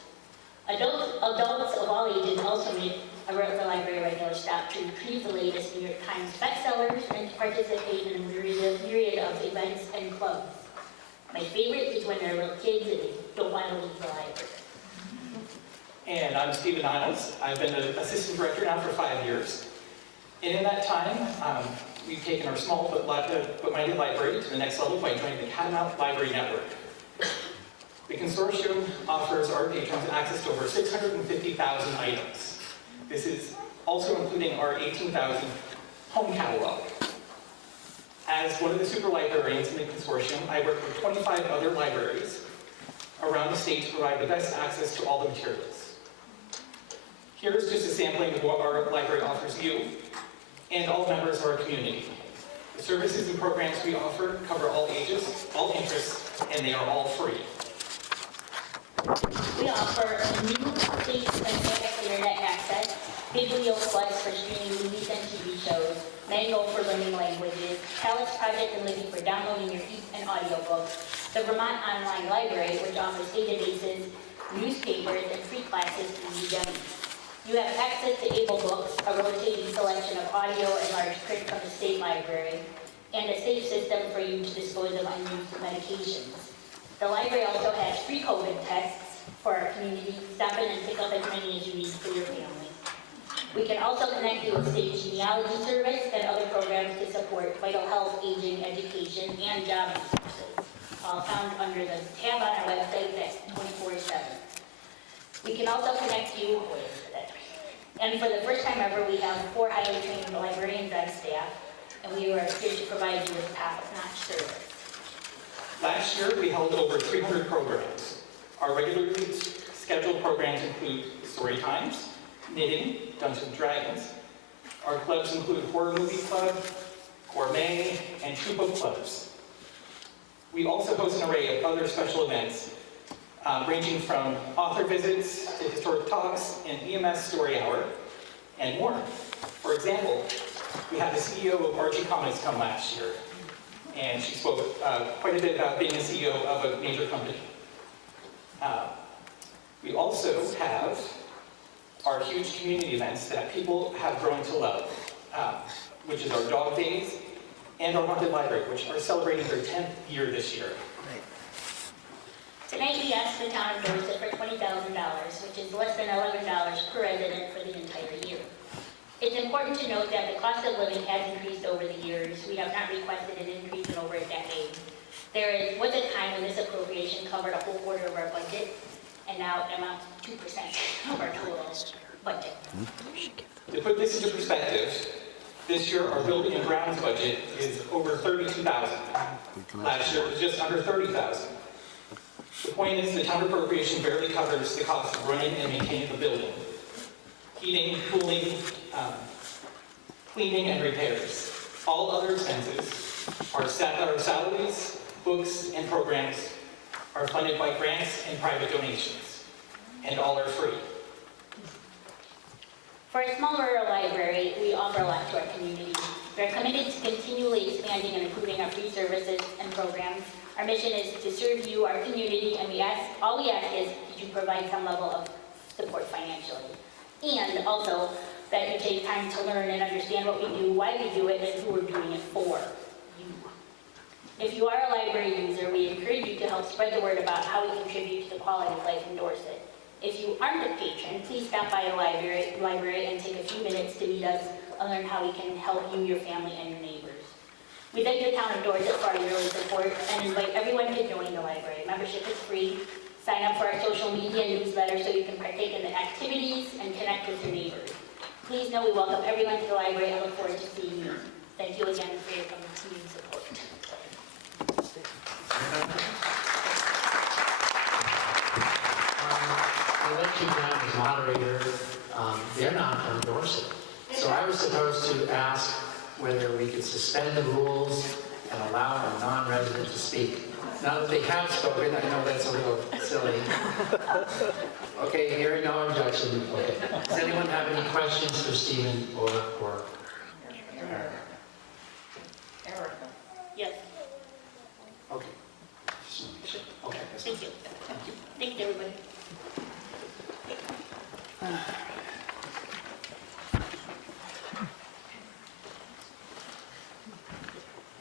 Adults of all ages also make a library regular stop to retrieve the latest New York Times bestsellers and to participate in a myriad of events and clubs. My favorite is when they're little kids and they don't want to leave the library. And I'm Stephen Niles. I've been an assistant director now for 5 years. And in that time, we've taken our small but mighty library to the next level by joining the Catamount Library Network. The consortium offers our patrons access to over 650,000 items. This is also including our 18,000 home catalog. As one of the super librarians in the consortium, I work with 25 other libraries around the state to provide the best access to all the materials. Here's just a sampling of what our library offers you and all members of our community. The services and programs we offer cover all ages, all interests, and they are all free. We offer new state-specific internet access, Biblio+ for streaming movies and TV shows, Mango for learning languages, Talix Project and Living for downloading your and audiobooks, the Vermont Online Library, which offers databases, newspapers, and free classes through Udemy. You have access to Able Books, a rotating selection of audio and large print from the state library, and a safe system for you to dispose of unused medications. The library also has free COVID tests for our community. Stop in and pick up as many as you need for your family. We can also connect you with state genealogy service and other programs to support vital health, aging, education, and job resources, all found under the tab on our website that's 24/7. We can also connect you with, and for the first time ever, we have 4 highly trained librarians on staff, and we are here to provide you with top-notch service. Last year, we held over 300 programs. Our regularly scheduled programs include story times, knitting, Dungeons & Dragons. Our clubs include Horror Movie Club, Gourmet, and True Book Clubs. We also host an array of other special events, ranging from author visits to historic talks and EMS story hour, and more. For example, we had the CEO of Archie Comics come last year, and she spoke quite a bit about being the CEO of a major company. We also have our huge community events that people have grown to love, which is our Dog Days and our Haunted Library, which are celebrating their 10th year this year. Tonight, we asked the town of Dorset for $20,000, which is less than $11 per resident for the entire year. It's important to note that the cost of living has increased over the years. We have not requested an increase in over a decade. There was a time when this appropriation covered a whole quarter of our budget, and now it amounts to 2% of our total budget. To put this into perspective, this year our building and grounds budget is over $32,000. Last year it was just under $30,000. The point is the town appropriation barely covers the cost of running and maintaining the building. Heating, cooling, cleaning, and repairs. All other expenses, our salaries, books, and programs are funded by grants and private donations, and all are free. For a small rural library, we offer a lot to our community. We are committed to continually expanding and improving our free services and programs. Our mission is to serve you, our community, and all we ask is that you provide some level of support financially. And also that you take time to learn and understand what we do, why we do it, and who we're doing it for. You. If you are a library user, we encourage you to help spread the word about how we contribute to the quality of life in Dorset. If you aren't a patron, please stop by the library and take a few minutes to meet us and learn how we can help you, your family, and your neighbors. We thank the town of Dorset for our yearly support and invite everyone to join the library. Membership is free. Sign up for our social media newsletter so you can partake in the activities and connect with your neighbors. Please know we welcome everyone to the library and look forward to seeing you. Thank you again for your continued support. I'll let you down as moderator. They're not from Dorset. So I was supposed to ask whether we could suspend the rules and allow a non-resident to speak. Now that they have spoken, I know that's a little silly. Okay, hearing no objection. Okay. Does anyone have any questions for Stephen or Erica? Yes. Okay. Okay. Thank you. Thank you, everybody.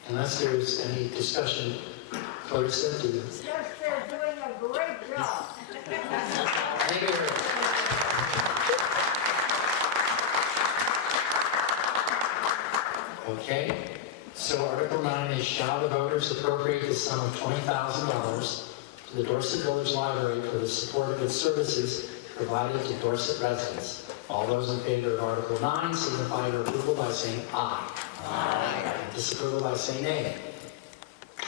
Unless there's any discussion, Clarissa, do you? Yes, they're doing a great job. Thank you. Okay, so Article 9 is shall the voters appropriate the sum of $20,000 to the Dorset Village Library for the support of its services provided to Dorset residents. All those in favor of Article 9 signify their approval by saying aye. Aye. And disapproval by saying nay. The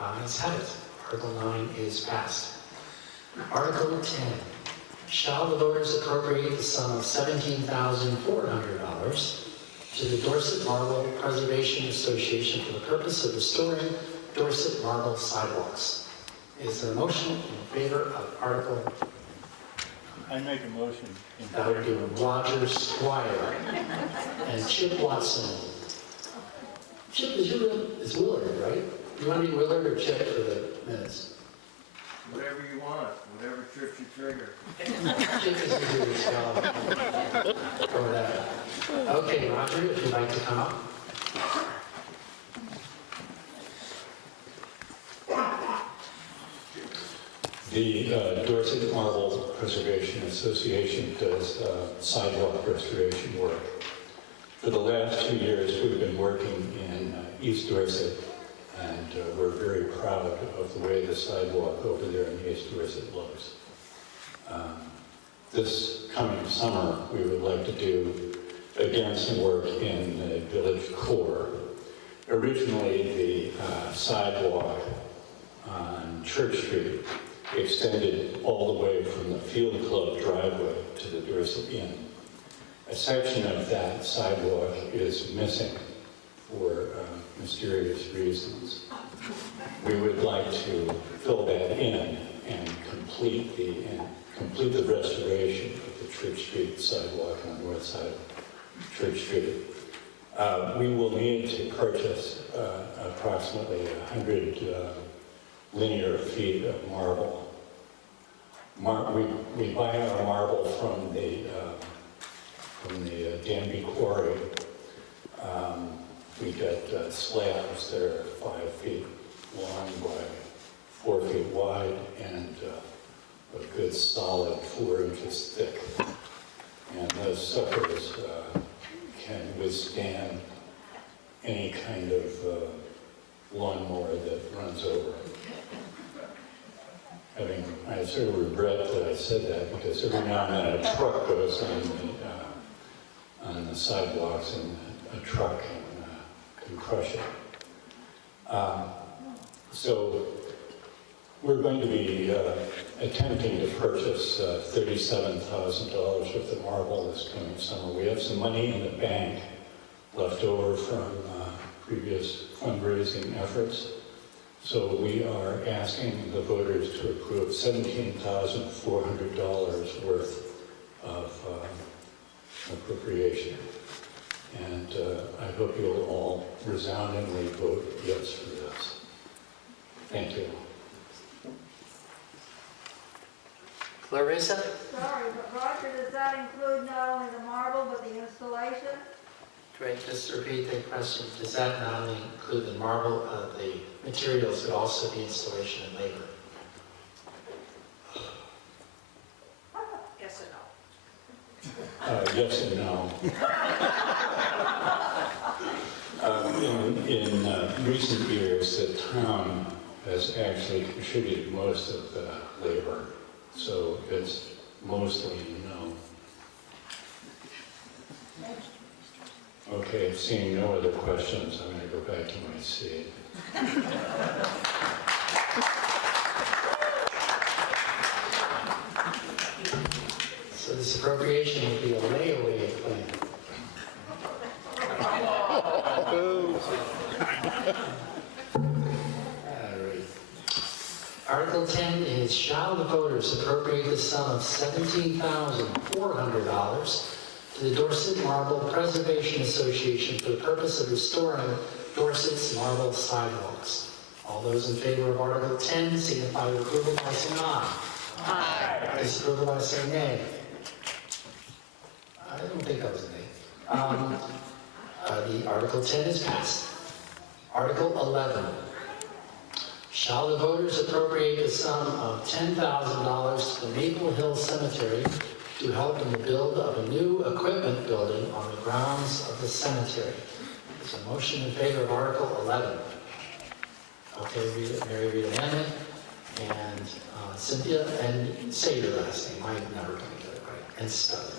ayes have it. Article 9 is passed. Article 10. Shall the voters appropriate the sum of $17,400 to the Dorset Marble Preservation Association for the purpose of restoring Dorset marble sidewalks? Is there a motion in favor of Article? I make a motion. That would be Roger Squire and Chip Watson. Chip is Willard, right? You want to be Willard or Chip for the minutes? Whatever you want, whatever trips you trigger. Chip is a good job. Roger, if you'd like to come up. The Dorset Marble Preservation Association does sidewalk restoration work. For the last 2 years, we've been working in East Dorset, and we're very proud of the way the sidewalk over there in East Dorset looks. This coming summer, we would like to do, again, some work in the village core. Originally, the sidewalk on Church Street extended all the way from the Field Club driveway to the Dorset Inn. A section of that sidewalk is missing for mysterious reasons. We would like to fill that in and complete the restoration of the Church Street sidewalk on the north side of Church Street. We will need to purchase approximately 100 linear feet of marble. We buy our marble from the Danby Quarry. We get slabs that are 5 feet long by 4 feet wide and a good solid 4 inches thick. And those suckers can withstand any kind of lawnmower that runs over. I sort of regret that I said that, because every now and then a truck goes on the sidewalks, and a truck can crush it. So we're going to be attempting to purchase $37,000 worth of marble this coming summer. We have some money in the bank left over from previous fundraising efforts. So we are asking the voters to approve $17,400 worth of appropriation. And I hope you'll all resoundingly vote yes for this. Thank you. Clarissa? Sorry, but Roger, does that include not only the marble, but the installation? Great, just repeat the question. Does that not only include the marble, the materials, but also the installation and labor? Yes and no. Yes and no. In recent years, the town has actually contributed most of the labor, so it's mostly no. Okay, seeing no other questions, I'm going to go back to my seat. So this appropriation will be a layaway plan. Article 10 is, shall the voters appropriate the sum of $17,400 to the Dorset Marble Preservation Association for the purpose of restoring Dorset's marble sidewalks. All those in favor of Article 10 signify with approval by saying aye. Aye. Disapproval by saying nay. I don't think that was a nay. The Article 10 is passed. Article 11. Shall the voters appropriate the sum of $10,000 to the Maple Hill Cemetery to help in the build of a new equipment building on the grounds of the cemetery? There's a motion in favor of Article 11. Okay, Mary read amendment, and Cynthia, and say your last name. I never can get it right. And stuff.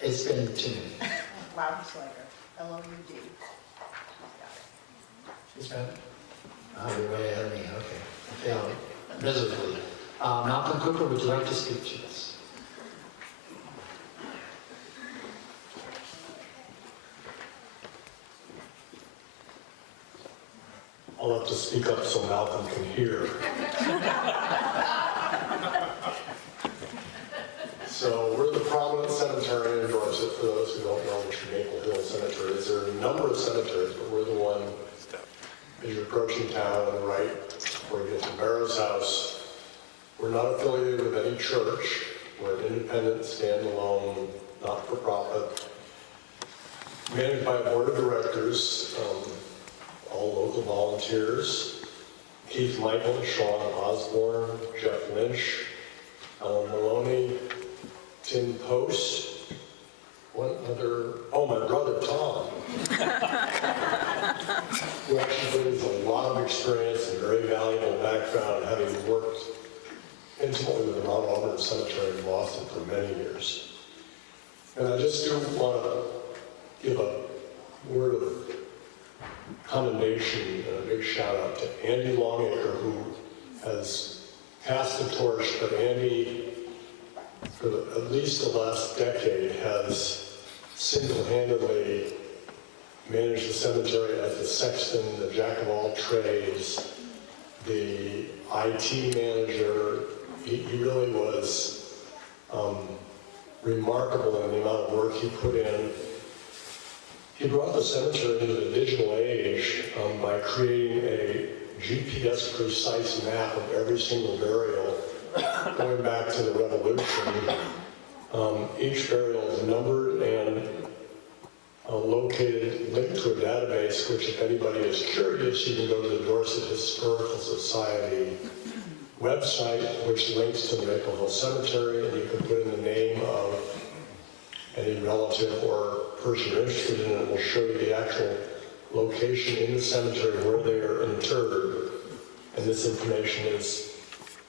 It's been too many. Loudslager, L-O-U-D. She's got it? Oh, you're way ahead of me. Okay. I failed miserably. Malcolm Cooper, would you like to speak to this? I'll have to speak up so Malcolm can hear. So we're the prominent cemetery in Dorset, for those who don't know which Maple Hill Cemetery is. There are a number of cemeteries, but we're the one as you're approaching town on the right, before you get to Barrow's house. We're not affiliated with any church. We're an independent, standalone, not-for-profit managed by a board of directors, all local volunteers. Keith Michael, Sean Osborne, Jeff Lynch, Ellen Maloney, Tim Post, one other, my brother Tom, who actually brings a lot of experience and very valuable background, having worked intimately with the Mount Auburn Cemetery in Boston for many years. And I just do want to give a word of commendation and a big shout out to Andy Longacre, who has passed the torch, but Andy, for at least the last decade, has single-handedly managed the cemetery as the sexton, the jack of all trades, the IT manager. He really was remarkable in the amount of work he put in. He brought the cemetery into the digital age by creating a GPS-precise map of every single burial going back to the Revolution. Each burial is numbered and located, linked to a database, which if anybody is curious, you can go to the Dorset Historical Society website, which links to the Maple Hill Cemetery, and you can put in the name of any relative or person you're interested in, and it will show you the actual location in the cemetery where they are interred. And this information is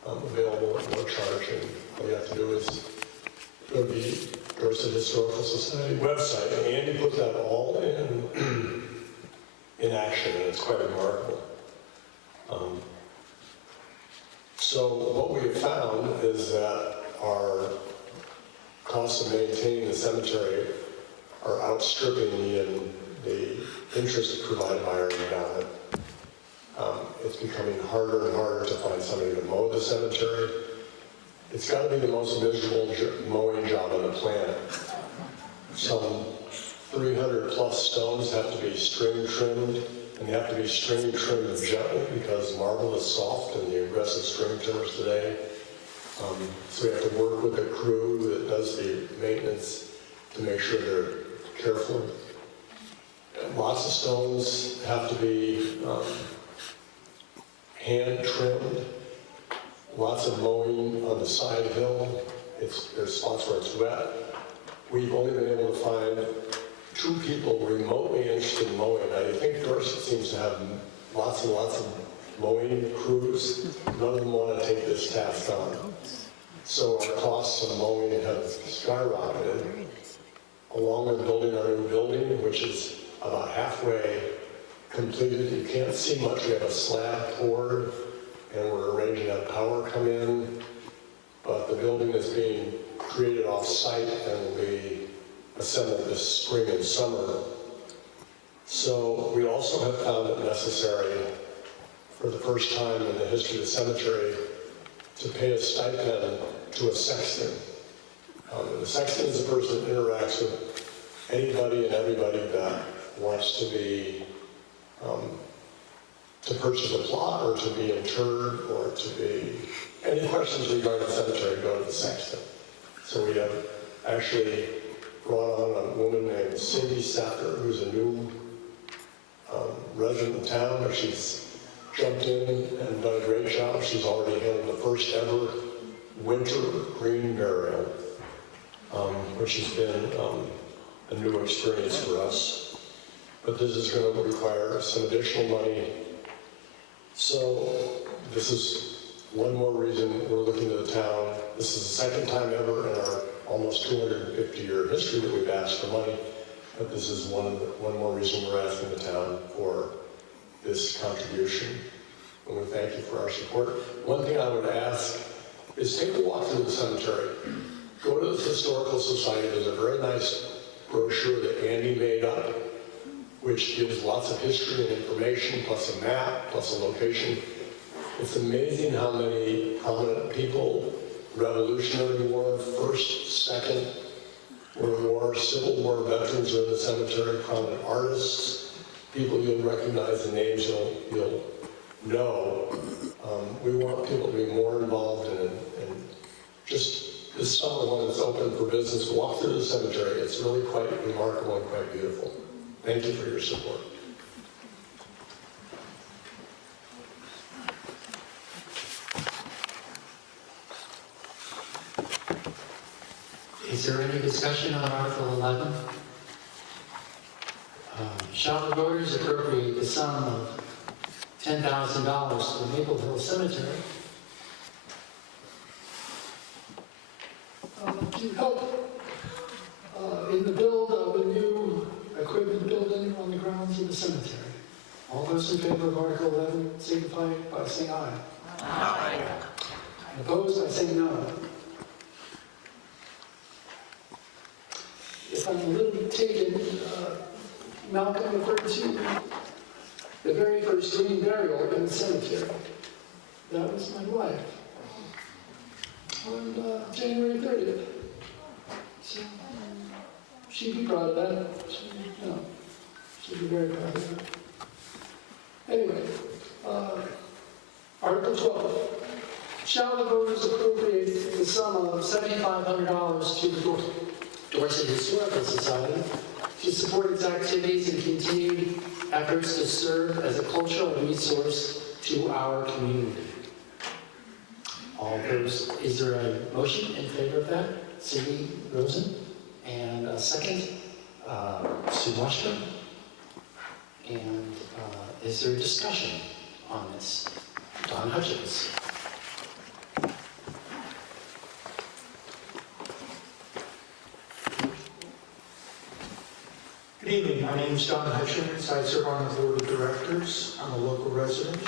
available at no charge, and all you have to do is go to the Dorset Historical Society website, and Andy put that all in action, and it's quite remarkable. So what we have found is that our costs of maintaining the cemetery are outstripping the interest provided by our endowment. It's becoming harder and harder to find somebody to mow the cemetery. It's got to be the most miserable mowing job on the planet. Some 300 plus stones have to be string trimmed, and they have to be string trimmed gently because marble is soft in the aggressive string trimmers today. So we have to work with a crew that does the maintenance to make sure they're careful. Lots of stones have to be hand trimmed. Lots of mowing on the side hill. There's spots where it's wet. We've only been able to find 2 people remotely interested in mowing. I think Dorset seems to have lots and lots of mowing crews. None of them want to take this task on. So our costs of mowing have skyrocketed, along with building our new building, which is about halfway completed. You can't see much. We have a slab poured, and we're arranging to have power come in, but the building is being created off-site and will be assembled this spring and summer. So we also have found it necessary, for the first time in the history of the cemetery, to pay a stipend to a sexton. The sexton is a person that interacts with anybody and everybody that wants to be to purchase a plot or to be interred or to be any questions regarding the cemetery, go to the sexton. So we have actually brought on a woman named Cindy Satter, who's a new resident of town, but she's jumped in and done a great job. She's already held the first ever winter green burial, which has been a new experience for us. But this is going to require some additional money. So this is one more reason we're looking to the town. This is the second time ever in our almost 250-year history that we've asked for money, but this is one more reason we're asking the town for this contribution. And we thank you for our support. One thing I would ask is take a walk through the cemetery. Go to the Historical Society. There's a very nice brochure that Andy made up, which gives lots of history and information, plus a map, plus a location. It's amazing how many prominent people, Revolutionary War, First, Second World War, Civil War veterans are in the cemetery, prominent artists, people you'll recognize, the names you'll know. We want people to be more involved in it. And just this summer, when it's open for business, walk through the cemetery. It's really quite remarkable and quite beautiful. Thank you for your support. Is there any discussion on Article 11? Shall the voters appropriate the sum of $10,000 to the Maple Hill Cemetery to help in the build of a new equipment building on the grounds of the cemetery? All those in favor of Article 11 signify by saying aye. Aye. And opposed by saying no. If I'm a little taken, Malcolm referred to the very first green burial in the cemetery. That was my wife on January 30th. So she'd be proud of that. She'd be very proud of that. Anyway, Article 12. Shall the voters appropriate the sum of $7,500 to the Dorset Historical Society to support its activities and continued efforts to serve as a cultural resource to our community? All those, is there a motion in favor of that? Cindy Rosen, and a second, Sue Washburn. And is there a discussion on this? Don Hutchins. Good evening, my name is Don Hutchins. I serve on the board of directors. I'm a local resident.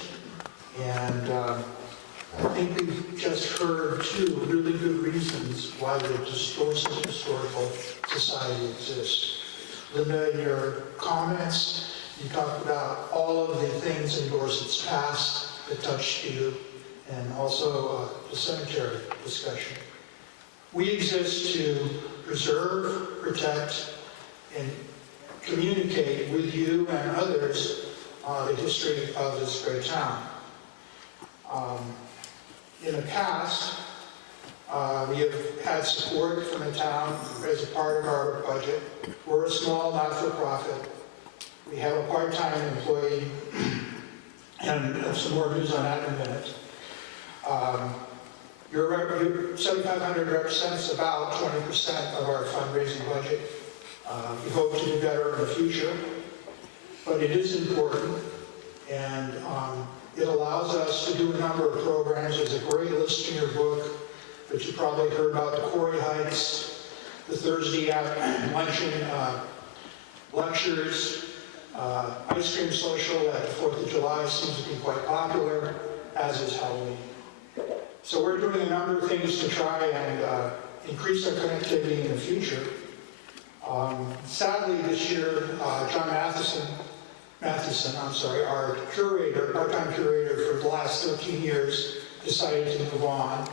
And I think we've just heard two really good reasons why the Dorset Historical Society exists. Linda, in your comments, you talked about all of the things in Dorset's past that touched you, and also the cemetery discussion. We exist to preserve, protect, and communicate with you and others the history of this great town. In the past, we have had support from the town as a part of our budget. We're a small not-for-profit. We have a part-time employee, and some more news on that in a minute. Your $7,500 represents about 20% of our fundraising budget. We hope to do better in the future, but it is important, and it allows us to do a number of programs. There's a great list in your book that you probably heard about: the Quarry Hikes, the Thursday luncheon, lectures, ice cream social at the 4th of July seems to be quite popular, as is Halloween. So we're doing a number of things to try and increase our connectivity in the future. Sadly, this year, John Matheson, our curator, part-time curator for the last 13 years, decided to move on.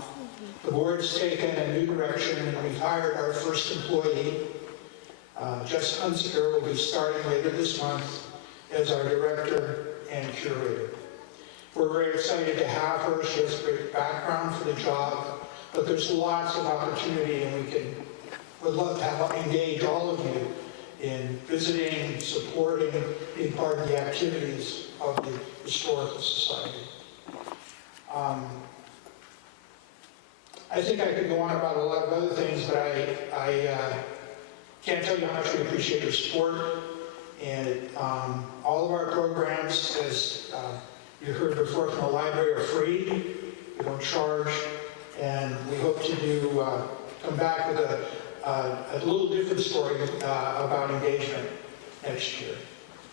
The board's taken a new direction, and we've hired our first employee. Jess Hunziker will be starting later this month as our director and curator. We're very excited to have her. She has a great background for the job, but there's lots of opportunity, and would love to engage all of you in visiting, supporting, being part of the activities of the Historical Society. I think I could go on about a lot of other things, but I can't tell you how much we appreciate your support. And all of our programs, as you heard before from the library, are free. We don't charge. And we hope to come back with a little different story about engagement next year.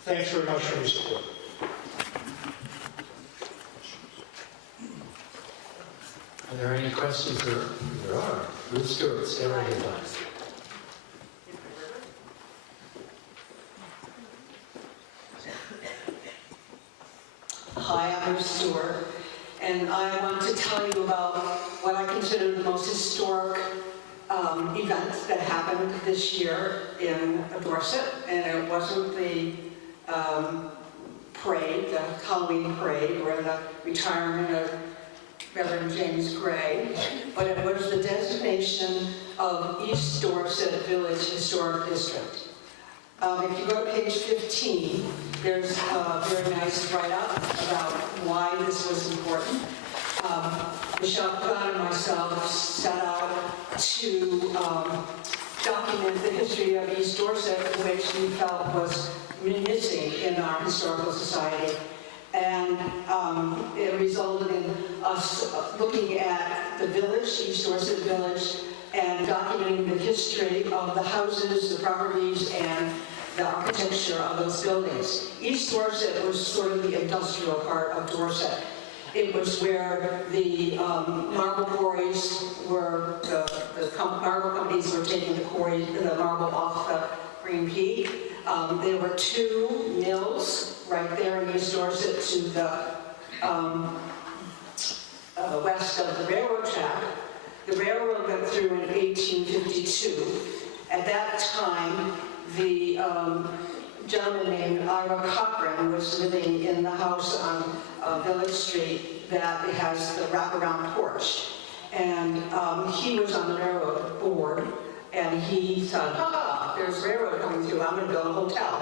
Thanks very much for your support. Are there any questions? There are. Ruth Stewart, stay right here. Hi, I'm Ruth Stewart, and I want to tell you about what I consider the most historic event that happened this year in Dorset, and it wasn't the parade, the Halloween parade, or the retirement of Reverend James Gray, but it was the designation of East Dorset Village Historic District. If you go to page 15, there's a very nice write-up about why this was important. Michelle Platt and myself set out to document the history of East Dorset, which we felt was missing in our historical society. And it resulted in us looking at the village, East Dorset Village, and documenting the history of the houses, the properties, and the architecture of those buildings. East Dorset was sort of the industrial part of Dorset. It was where the marble quarries were, the marble companies were taking the marble off the Green Peak. There were 2 mills right there in East Dorset to the west of the railroad track. The railroad went through in 1852. At that time, the gentleman named Ira Cochran was living in the house on Village Street that has the wraparound porch. And he was on the railroad board, and he thought, there's railroad coming through, I'm gonna build a hotel,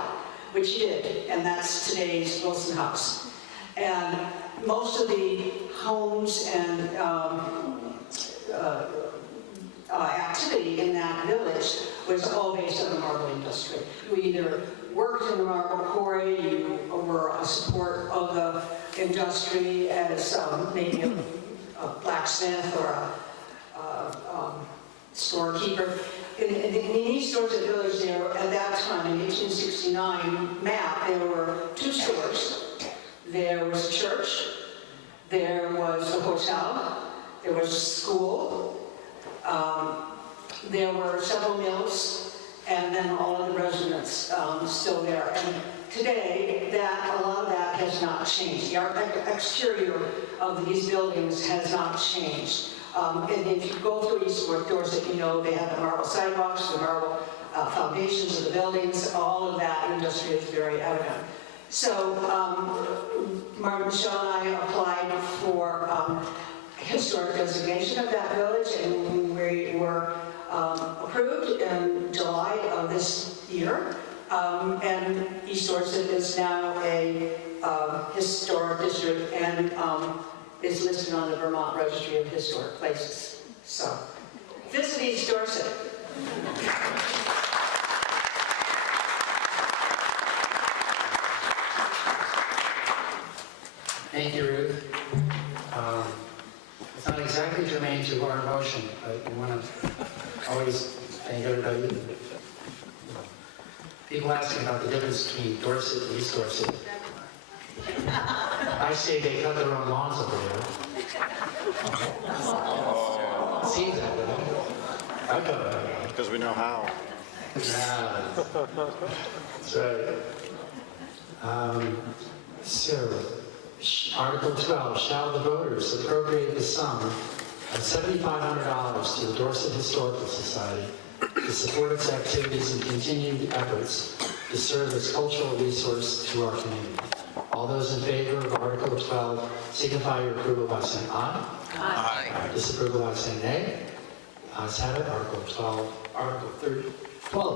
which he did, and that's today's Wilson House. And most of the homes and activity in that village was all based on the marble industry. You either worked in the marble quarry, you were a support of the industry as maybe a blacksmith or a storekeeper. In East Dorset Village there, at that time, in 1869 map, there were 2 stores. There was a church, there was a hotel, there was a school, there were several mills, and then all of the residents still there. And today, a lot of that has not changed. The exterior of these buildings has not changed. And if you go through East Dorset, you know they have the marble sidewalks, the marble foundations of the buildings. All of that industry is very evident. So Michelle and I applied for historic designation of that village, and we were approved in July of this year. And East Dorset is now a historic district and is listed on the Vermont Registry of Historic Places. So, visit East Dorset. Thank you, Ruth. It's not exactly germane to our motion, but we want to always thank everybody. People ask about the difference between Dorset and East Dorset. I say they cut their own lawns over there. Seems that way. I cut it. Because we know how. Yeah, that's right. So, Article 12, shall the voters appropriate the sum of $7,500 to the Dorset Historical Society to support its activities and continued efforts to serve as cultural resource to our community. All those in favor of Article 12 signify your approval by saying aye. Aye. Disapproval by saying nay. Ayes have it. Article 12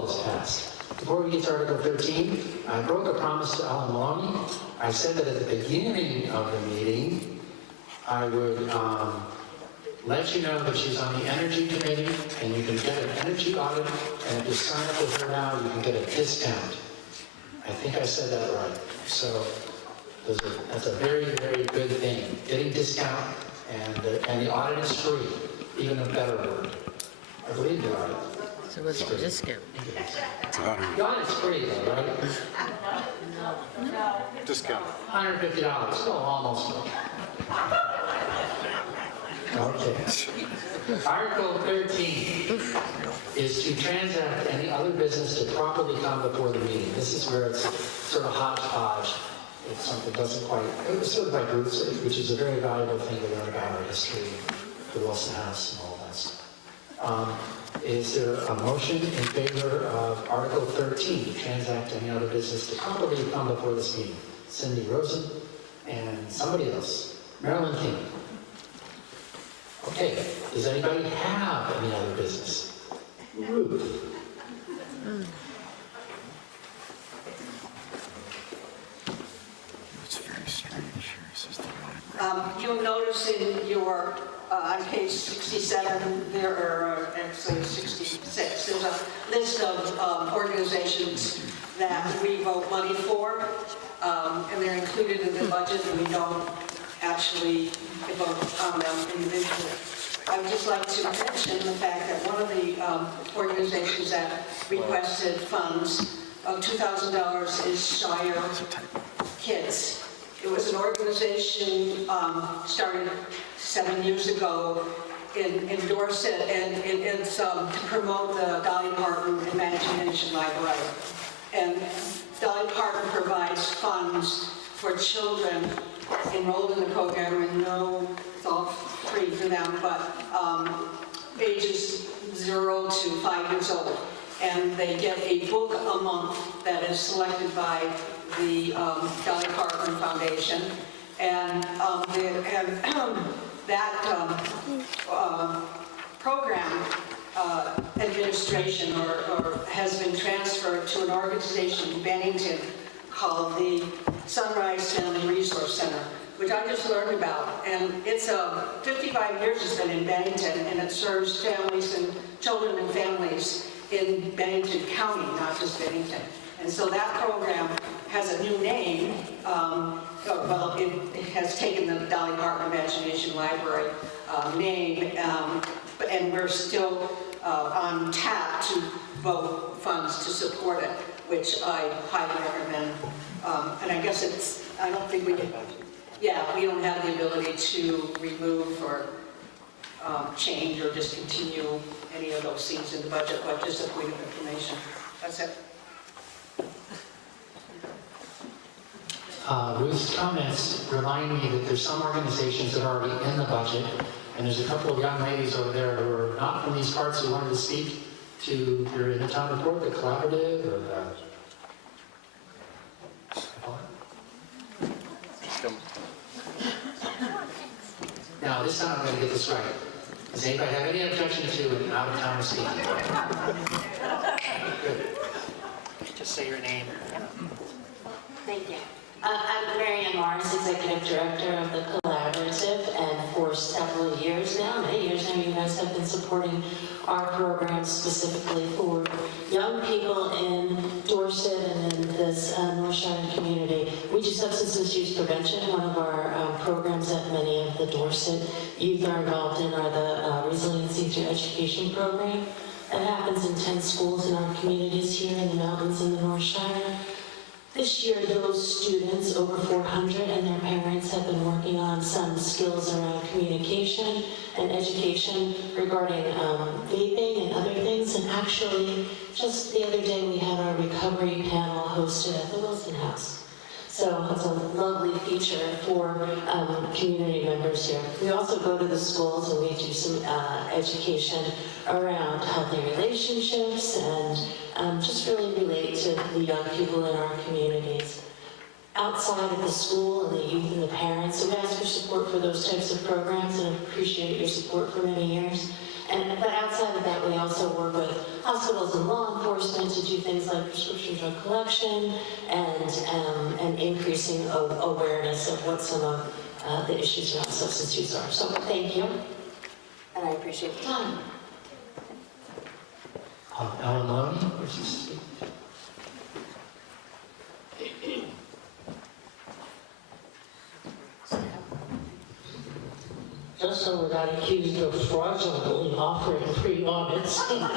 is passed. Before we get to Article 13, I broke a promise to Ellen Maloney. I said that at the beginning of the meeting, I would let you know that she's on the Energy Committee, and you can get an energy audit, and if you sign up with her now, you can get a discount. I think I said that right. So that's a very, very good thing. Getting discount, and the audit is free, even a better word. I believe the audit. So what's the discount? The audit's free though, right? No. Discount. $150. Well, almost. Okay. Article 13 is to transact any other business to properly come before the meeting. This is where it's sort of hodgepodge. If something doesn't quite, it's sort of like roots, which is a very valuable thing to learn about our history, the Wilson House and all that stuff. Is there a motion in favor of Article 13, to transact any other business to properly come before this meeting? Cindy Rosen and somebody else. Marilyn King. Okay, does anybody have any other business? Ruth. You'll notice in your, on page 67, there are actually 66, there's a list of organizations that we vote money for, and they're included in the budget, and we don't actually vote on them individually. I would just like to mention the fact that one of the organizations that requested funds of $2,000 is Shire Kids. It was an organization started 7 years ago in Dorset, and it's to promote the Dolly Parton Imagination Library. And Dolly Parton provides funds for children enrolled in the program, and it's all free for them, but ages 0 to 5 years old. And they get a book a month that is selected by the Dolly Parton Foundation. And that program administration has been transferred to an organization in Bennington called the Sunrise Family Resource Center, which I just learned about. And it's 55 years it's been in Bennington, and it serves families and children and families in Bennington County, not just Bennington. And so that program has a new name. Well, it has taken the Dolly Parton Imagination Library name, and we're still on tap to vote funds to support it, which I highly recommend. And I guess I don't think we can, we don't have the ability to remove or change or discontinue any of those things in the budget, but just a point of information. That's it. Ruth's comments remind me that there's some organizations that are already in the budget, and there's a couple of young ladies over there who are not from these parts who wanted to speak to, you're in the town report, the collaborative, or now this time I'm going to get this right. Does anybody have any objection to an out-of-towner speaking? Good. Just say your name. Thank you. I'm Marianne Morris, Executive Director of the Collaborative, and for several years now, many years now, you guys have been supporting our programs specifically for young people in Dorset and in this North Shire community. We do substance misuse prevention. One of our programs that many of the Dorset youth are involved in are the Resiliency Through Education program. That happens in 10 schools in our communities here in the mountains in the North Shire. This year, those students, over 400, and their parents have been working on some skills around communication and education regarding vaping and other things. And actually, just the other day, we had our recovery panel hosted at the Wilson House. So it's a lovely feature for community members here. We also go to the schools and we do some education around healthy relationships and just really relate to the young people in our communities. Outside of the school and the youth and the parents, we ask for support for those types of programs and appreciate your support for many years. But outside of that, we also work with hospitals and law enforcement to do things like prescription drug collection and increasing of awareness of what some of the issues around substance use are. So thank you, and I appreciate the time. Ellen Maloney, where's she speak? Just so we're not accused of fraudulently offering free audits. What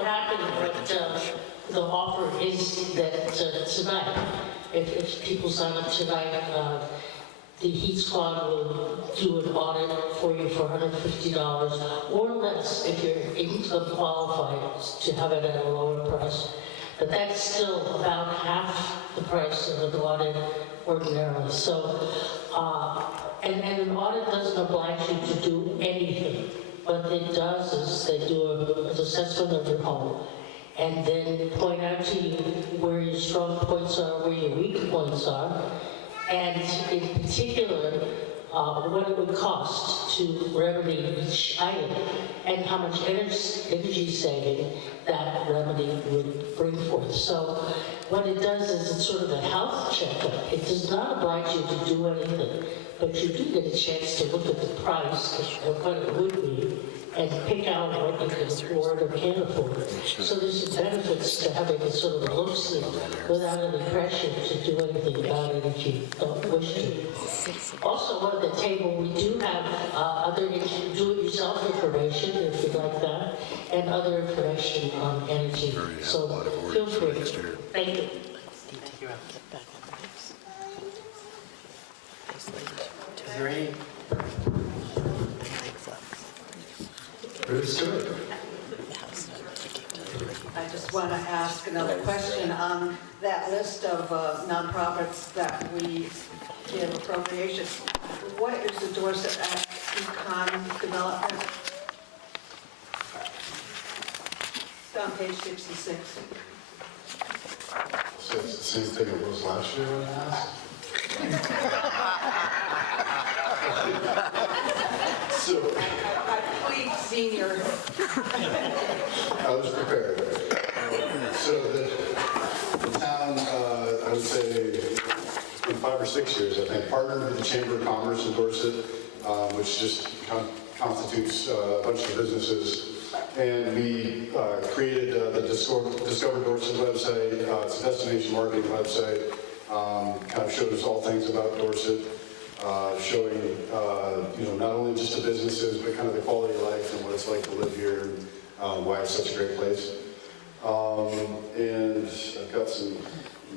happened with the offer is that tonight, if people sign up tonight, the Heat Squad will do an audit for you for $150 or less if you're income qualified to have it at a lower price. But that's still about half the price of an audit ordinarily. So, and an audit doesn't oblige you to do anything. What it does is they do an assessment of your home and then point out to you where your strong points are, where your weak points are, and in particular, what it would cost to remedy each item and how much energy saving that remedy would bring forth. So what it does is it's sort of a health checkup. It does not oblige you to do anything, but you do get a chance to look at the price of what it would be and pick out what you can afford or can't afford. So there's some benefits to having a sort of a look-see without any pressure to do anything about it if you don't wish to. Also, on the table, we do have other do-it-yourself information, if you'd like that, and other information on energy. So feel free. Thank you. Is there any? Bruce, do it. I just want to ask another question on that list of nonprofits that we give appropriation. What is the Dorset Econ Development? It's on page 66. So it's the same thing it was last year when I asked? So, I plead senior. I was prepared. So the town, I would say, it's been 5 or 6 years, I think, partnered with the Chamber of Commerce in Dorset, which just constitutes a bunch of businesses. And we created the Discover Dorset website. It's a destination marketing website. Kind of shows all things about Dorset, showing not only just the businesses, but kind of the quality of life and what it's like to live here, and why it's such a great place. And I've got some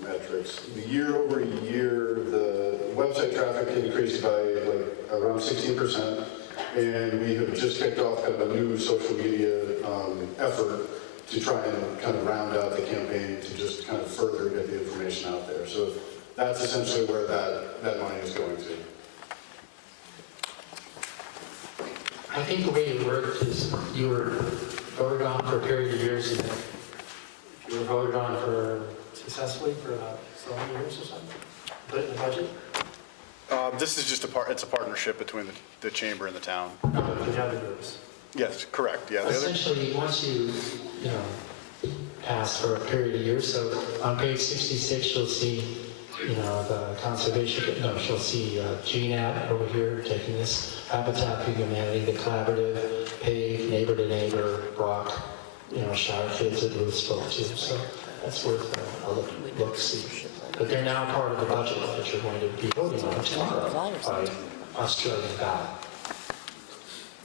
metrics. The year over year, the website traffic increased by around 16%, and we have just kicked off kind of a new social media effort to try and kind of round out the campaign to just kind of further get the information out there. So that's essentially where that money is going to. I think the way it worked is you were voted on for a period of years, and then you were voted on for successfully for about so many years or something. Put it in the budget. This is just it's a partnership between the chamber and the town. No, but the other groups. Yes, correct. Yeah. Essentially, once you pass for a period of years, so on page 66, you'll see, the conservation. No, she'll see GNAT over here taking this, Habitat for Humanity, the collaborative, PAVE, Neighbor to Neighbor, Brock, Shower Kids at Ruth spoke to. So that's worth a look-see. But they're now part of the budget that you're going to be voting on tomorrow by Australian ballot.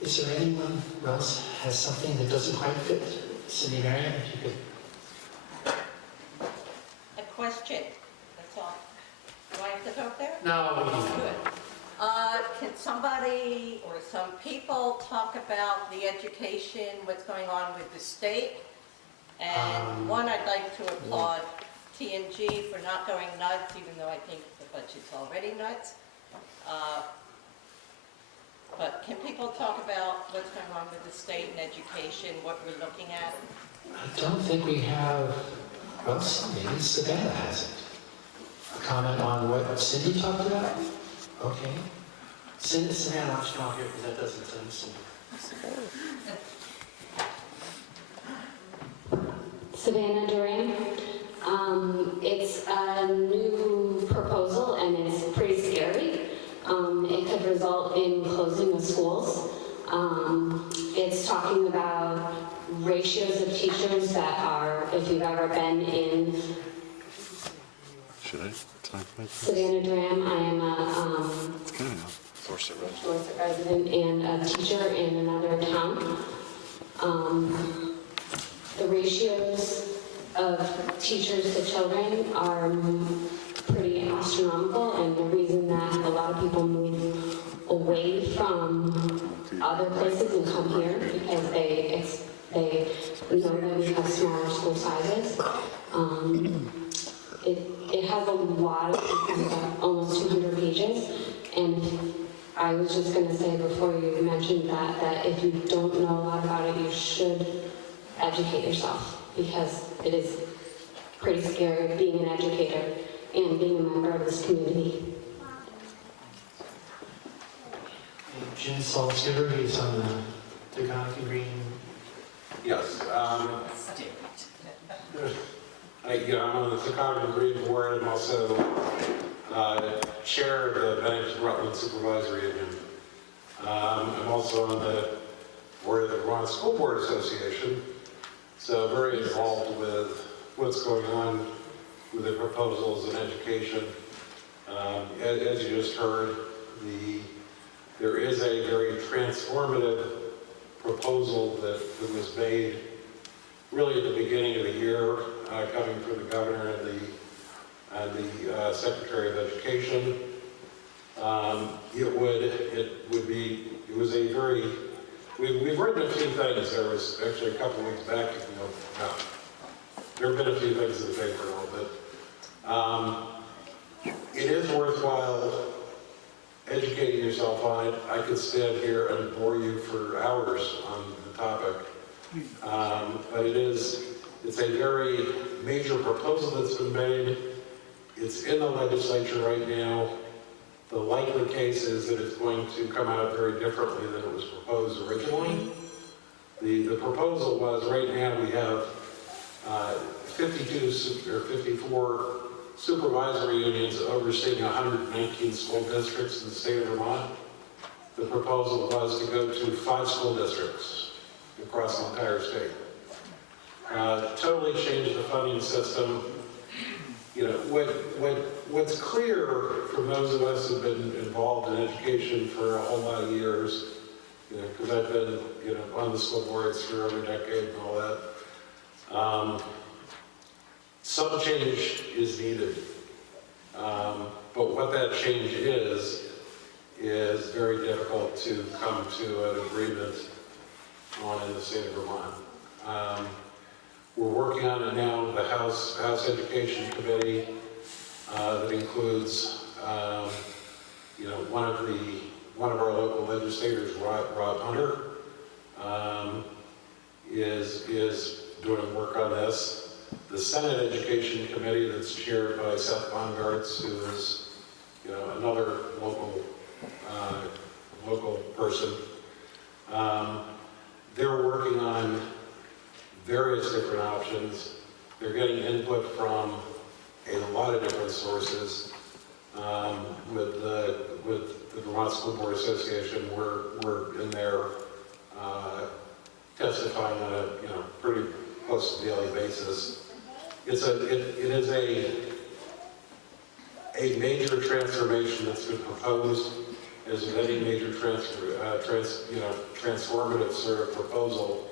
Is there anyone else has something that doesn't quite fit? Cindy Marion, if you could. A question, that's all. Do I have to go up there? No, we don't. Good. Can somebody or some people talk about the education, what's going on with the state? And one, I'd like to applaud TNG for not going nuts, even though I think the budget's already nuts. But can people talk about what's going on with the state and education, what we're looking at? I don't think we have, well, maybe Savannah has it. A comment on what Cindy talked about? Okay. Savannah, why don't you come out here, because that doesn't sound Cindy. Savannah Duran. It's a new proposal and it's pretty scary. It could result in closing of schools. It's talking about ratios of teachers that are, if you've ever been in Savannah Duran, I am a Dorset resident and a teacher in another town. The ratios of teachers to children are pretty astronomical, and the reason that a lot of people move away from other places and come here because they know that we have smaller school sizes. It has a lot of, almost 200 pages, and I was just going to say before you mentioned that if you don't know a lot about it, you should educate yourself, because it is pretty scary being an educator and being a member of this community. Jim Salzgiver, he's on the Green. Yes. I'm on the Chicago Green Board. I'm also chair of the Bennington Rutland Supervisory Union. I'm also on the board of the Vermont School Board Association, so very involved with what's going on with the proposals in education. As you just heard, there is a very transformative proposal that was made really at the beginning of the year, coming from the governor and the Secretary of Education. We've written a few things. There was actually a couple weeks back, there have been a few things in the paper and all, but it is worthwhile educating yourself on it. I could stand here and bore you for hours on the topic. But it's a very major proposal that's been made. It's in the legislature right now. The likely case is that it's going to come out very differently than it was proposed originally. The proposal was, right now we have 54 supervisory unions overseeing 119 school districts in the state of Vermont. The proposal was to go to 5 school districts across the entire state. Totally change the funding system. What's clear from those of us who've been involved in education for a whole lot of years, because I've been on the school boards for over a decade and all that, some change is needed. But what that change is very difficult to come to an agreement on in the state of Vermont. We're working on it now, the House Education Committee, that includes, one of our local legislators, Rob Hunter, is doing work on this. The Senate Education Committee, that's chaired by Seth Bongartz, who is, another local person, they're working on various different options. They're getting input from a lot of different sources. With the Vermont School Board Association, we're in there testifying on a pretty close to daily basis. It is a major transformation that's been proposed. As with any major transformative sort of proposal,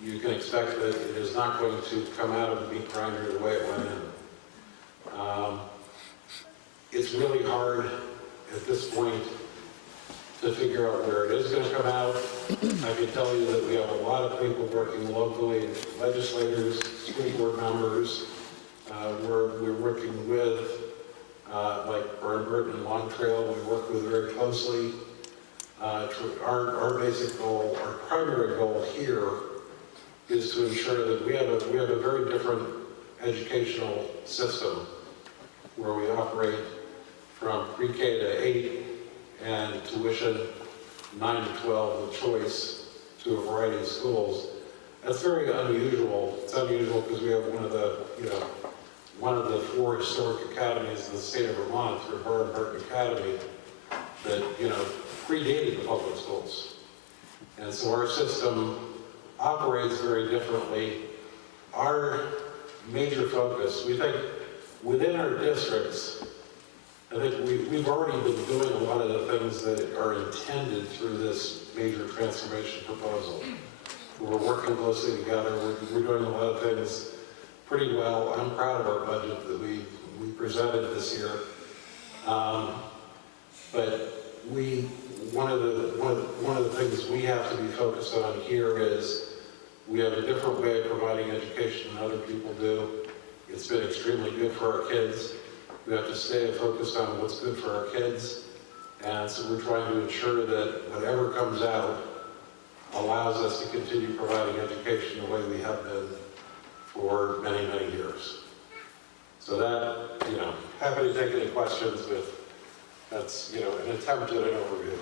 you can expect that it is not going to come out of the meat grinder the way it went in. It's really hard at this point to figure out where it is going to come out. I can tell you that we have a lot of people working locally, legislators, school board members. We're working with, like Burnbert and Long Trail, we work with very closely. Our basic goal, our primary goal here is to ensure that we have a very different educational system where we operate from pre-K to 8 and tuition 9 to 12 with choice to a variety of schools. That's very unusual. It's unusual because we have one of the 4 historic academies in the state of Vermont, through Burnbert Academy, that predated the public schools. And so our system operates very differently. Our major focus, we think, within our districts, I think we've already been doing a lot of the things that are intended through this major transformation proposal. We're working closely together. We're doing a lot of things pretty well. I'm proud of our budget that we presented this year. But one of the things we have to be focused on here is we have a different way of providing education than other people do. It's been extremely good for our kids. We have to stay focused on what's good for our kids. And so we're trying to ensure that whatever comes out allows us to continue providing education the way we have been for many, many years. So that, happy to take any questions, but that's, an attempt at an overview.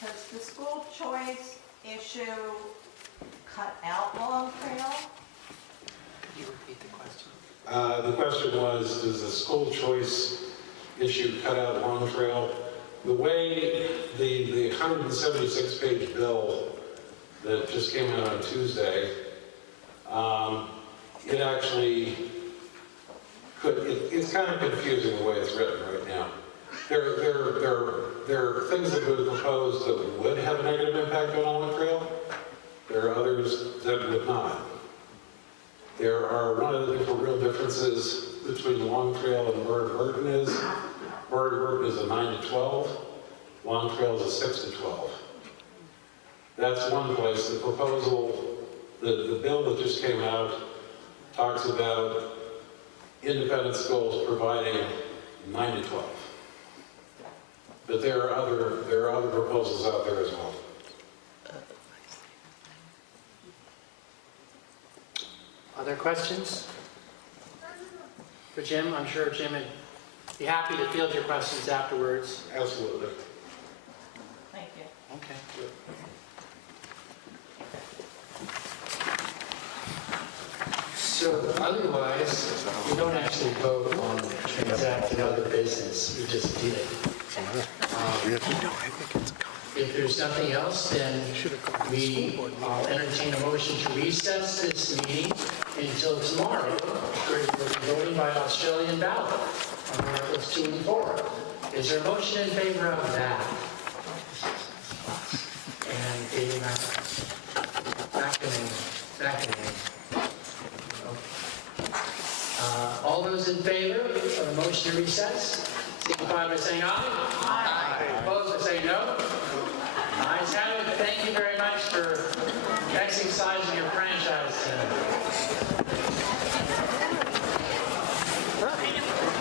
Does the school choice issue cut out Long Trail? The question was, does the school choice issue cut out Long Trail? The way the 176-page bill that just came out on Tuesday, it actually it's kind of confusing the way it's written right now. There are things that would propose that would have a negative impact on Long Trail. There are others that would not. There are one of the real differences between Long Trail and Burton is a 9 to 12. Long Trail is a 6 to 12. That's one place. The proposal, the bill that just came out talks about independent schools providing 9 to 12. But there are other proposals out there as well. Other questions for Jim? I'm sure Jim would be happy to field your questions afterwards. Absolutely. Thank you. Okay. So otherwise, we don't actually vote on transacting other business, we just did it. If there's nothing else, then I'll entertain a motion to recess this meeting until tomorrow. We'll be voting by Australian ballot on Articles 2 and 4. Is there a motion in favor of that? And David McInerney. All those in favor of the motion to recess, signify by saying aye. Aye. Opposed by saying no. Ayes have it. Thank you very much for exercising your franchise.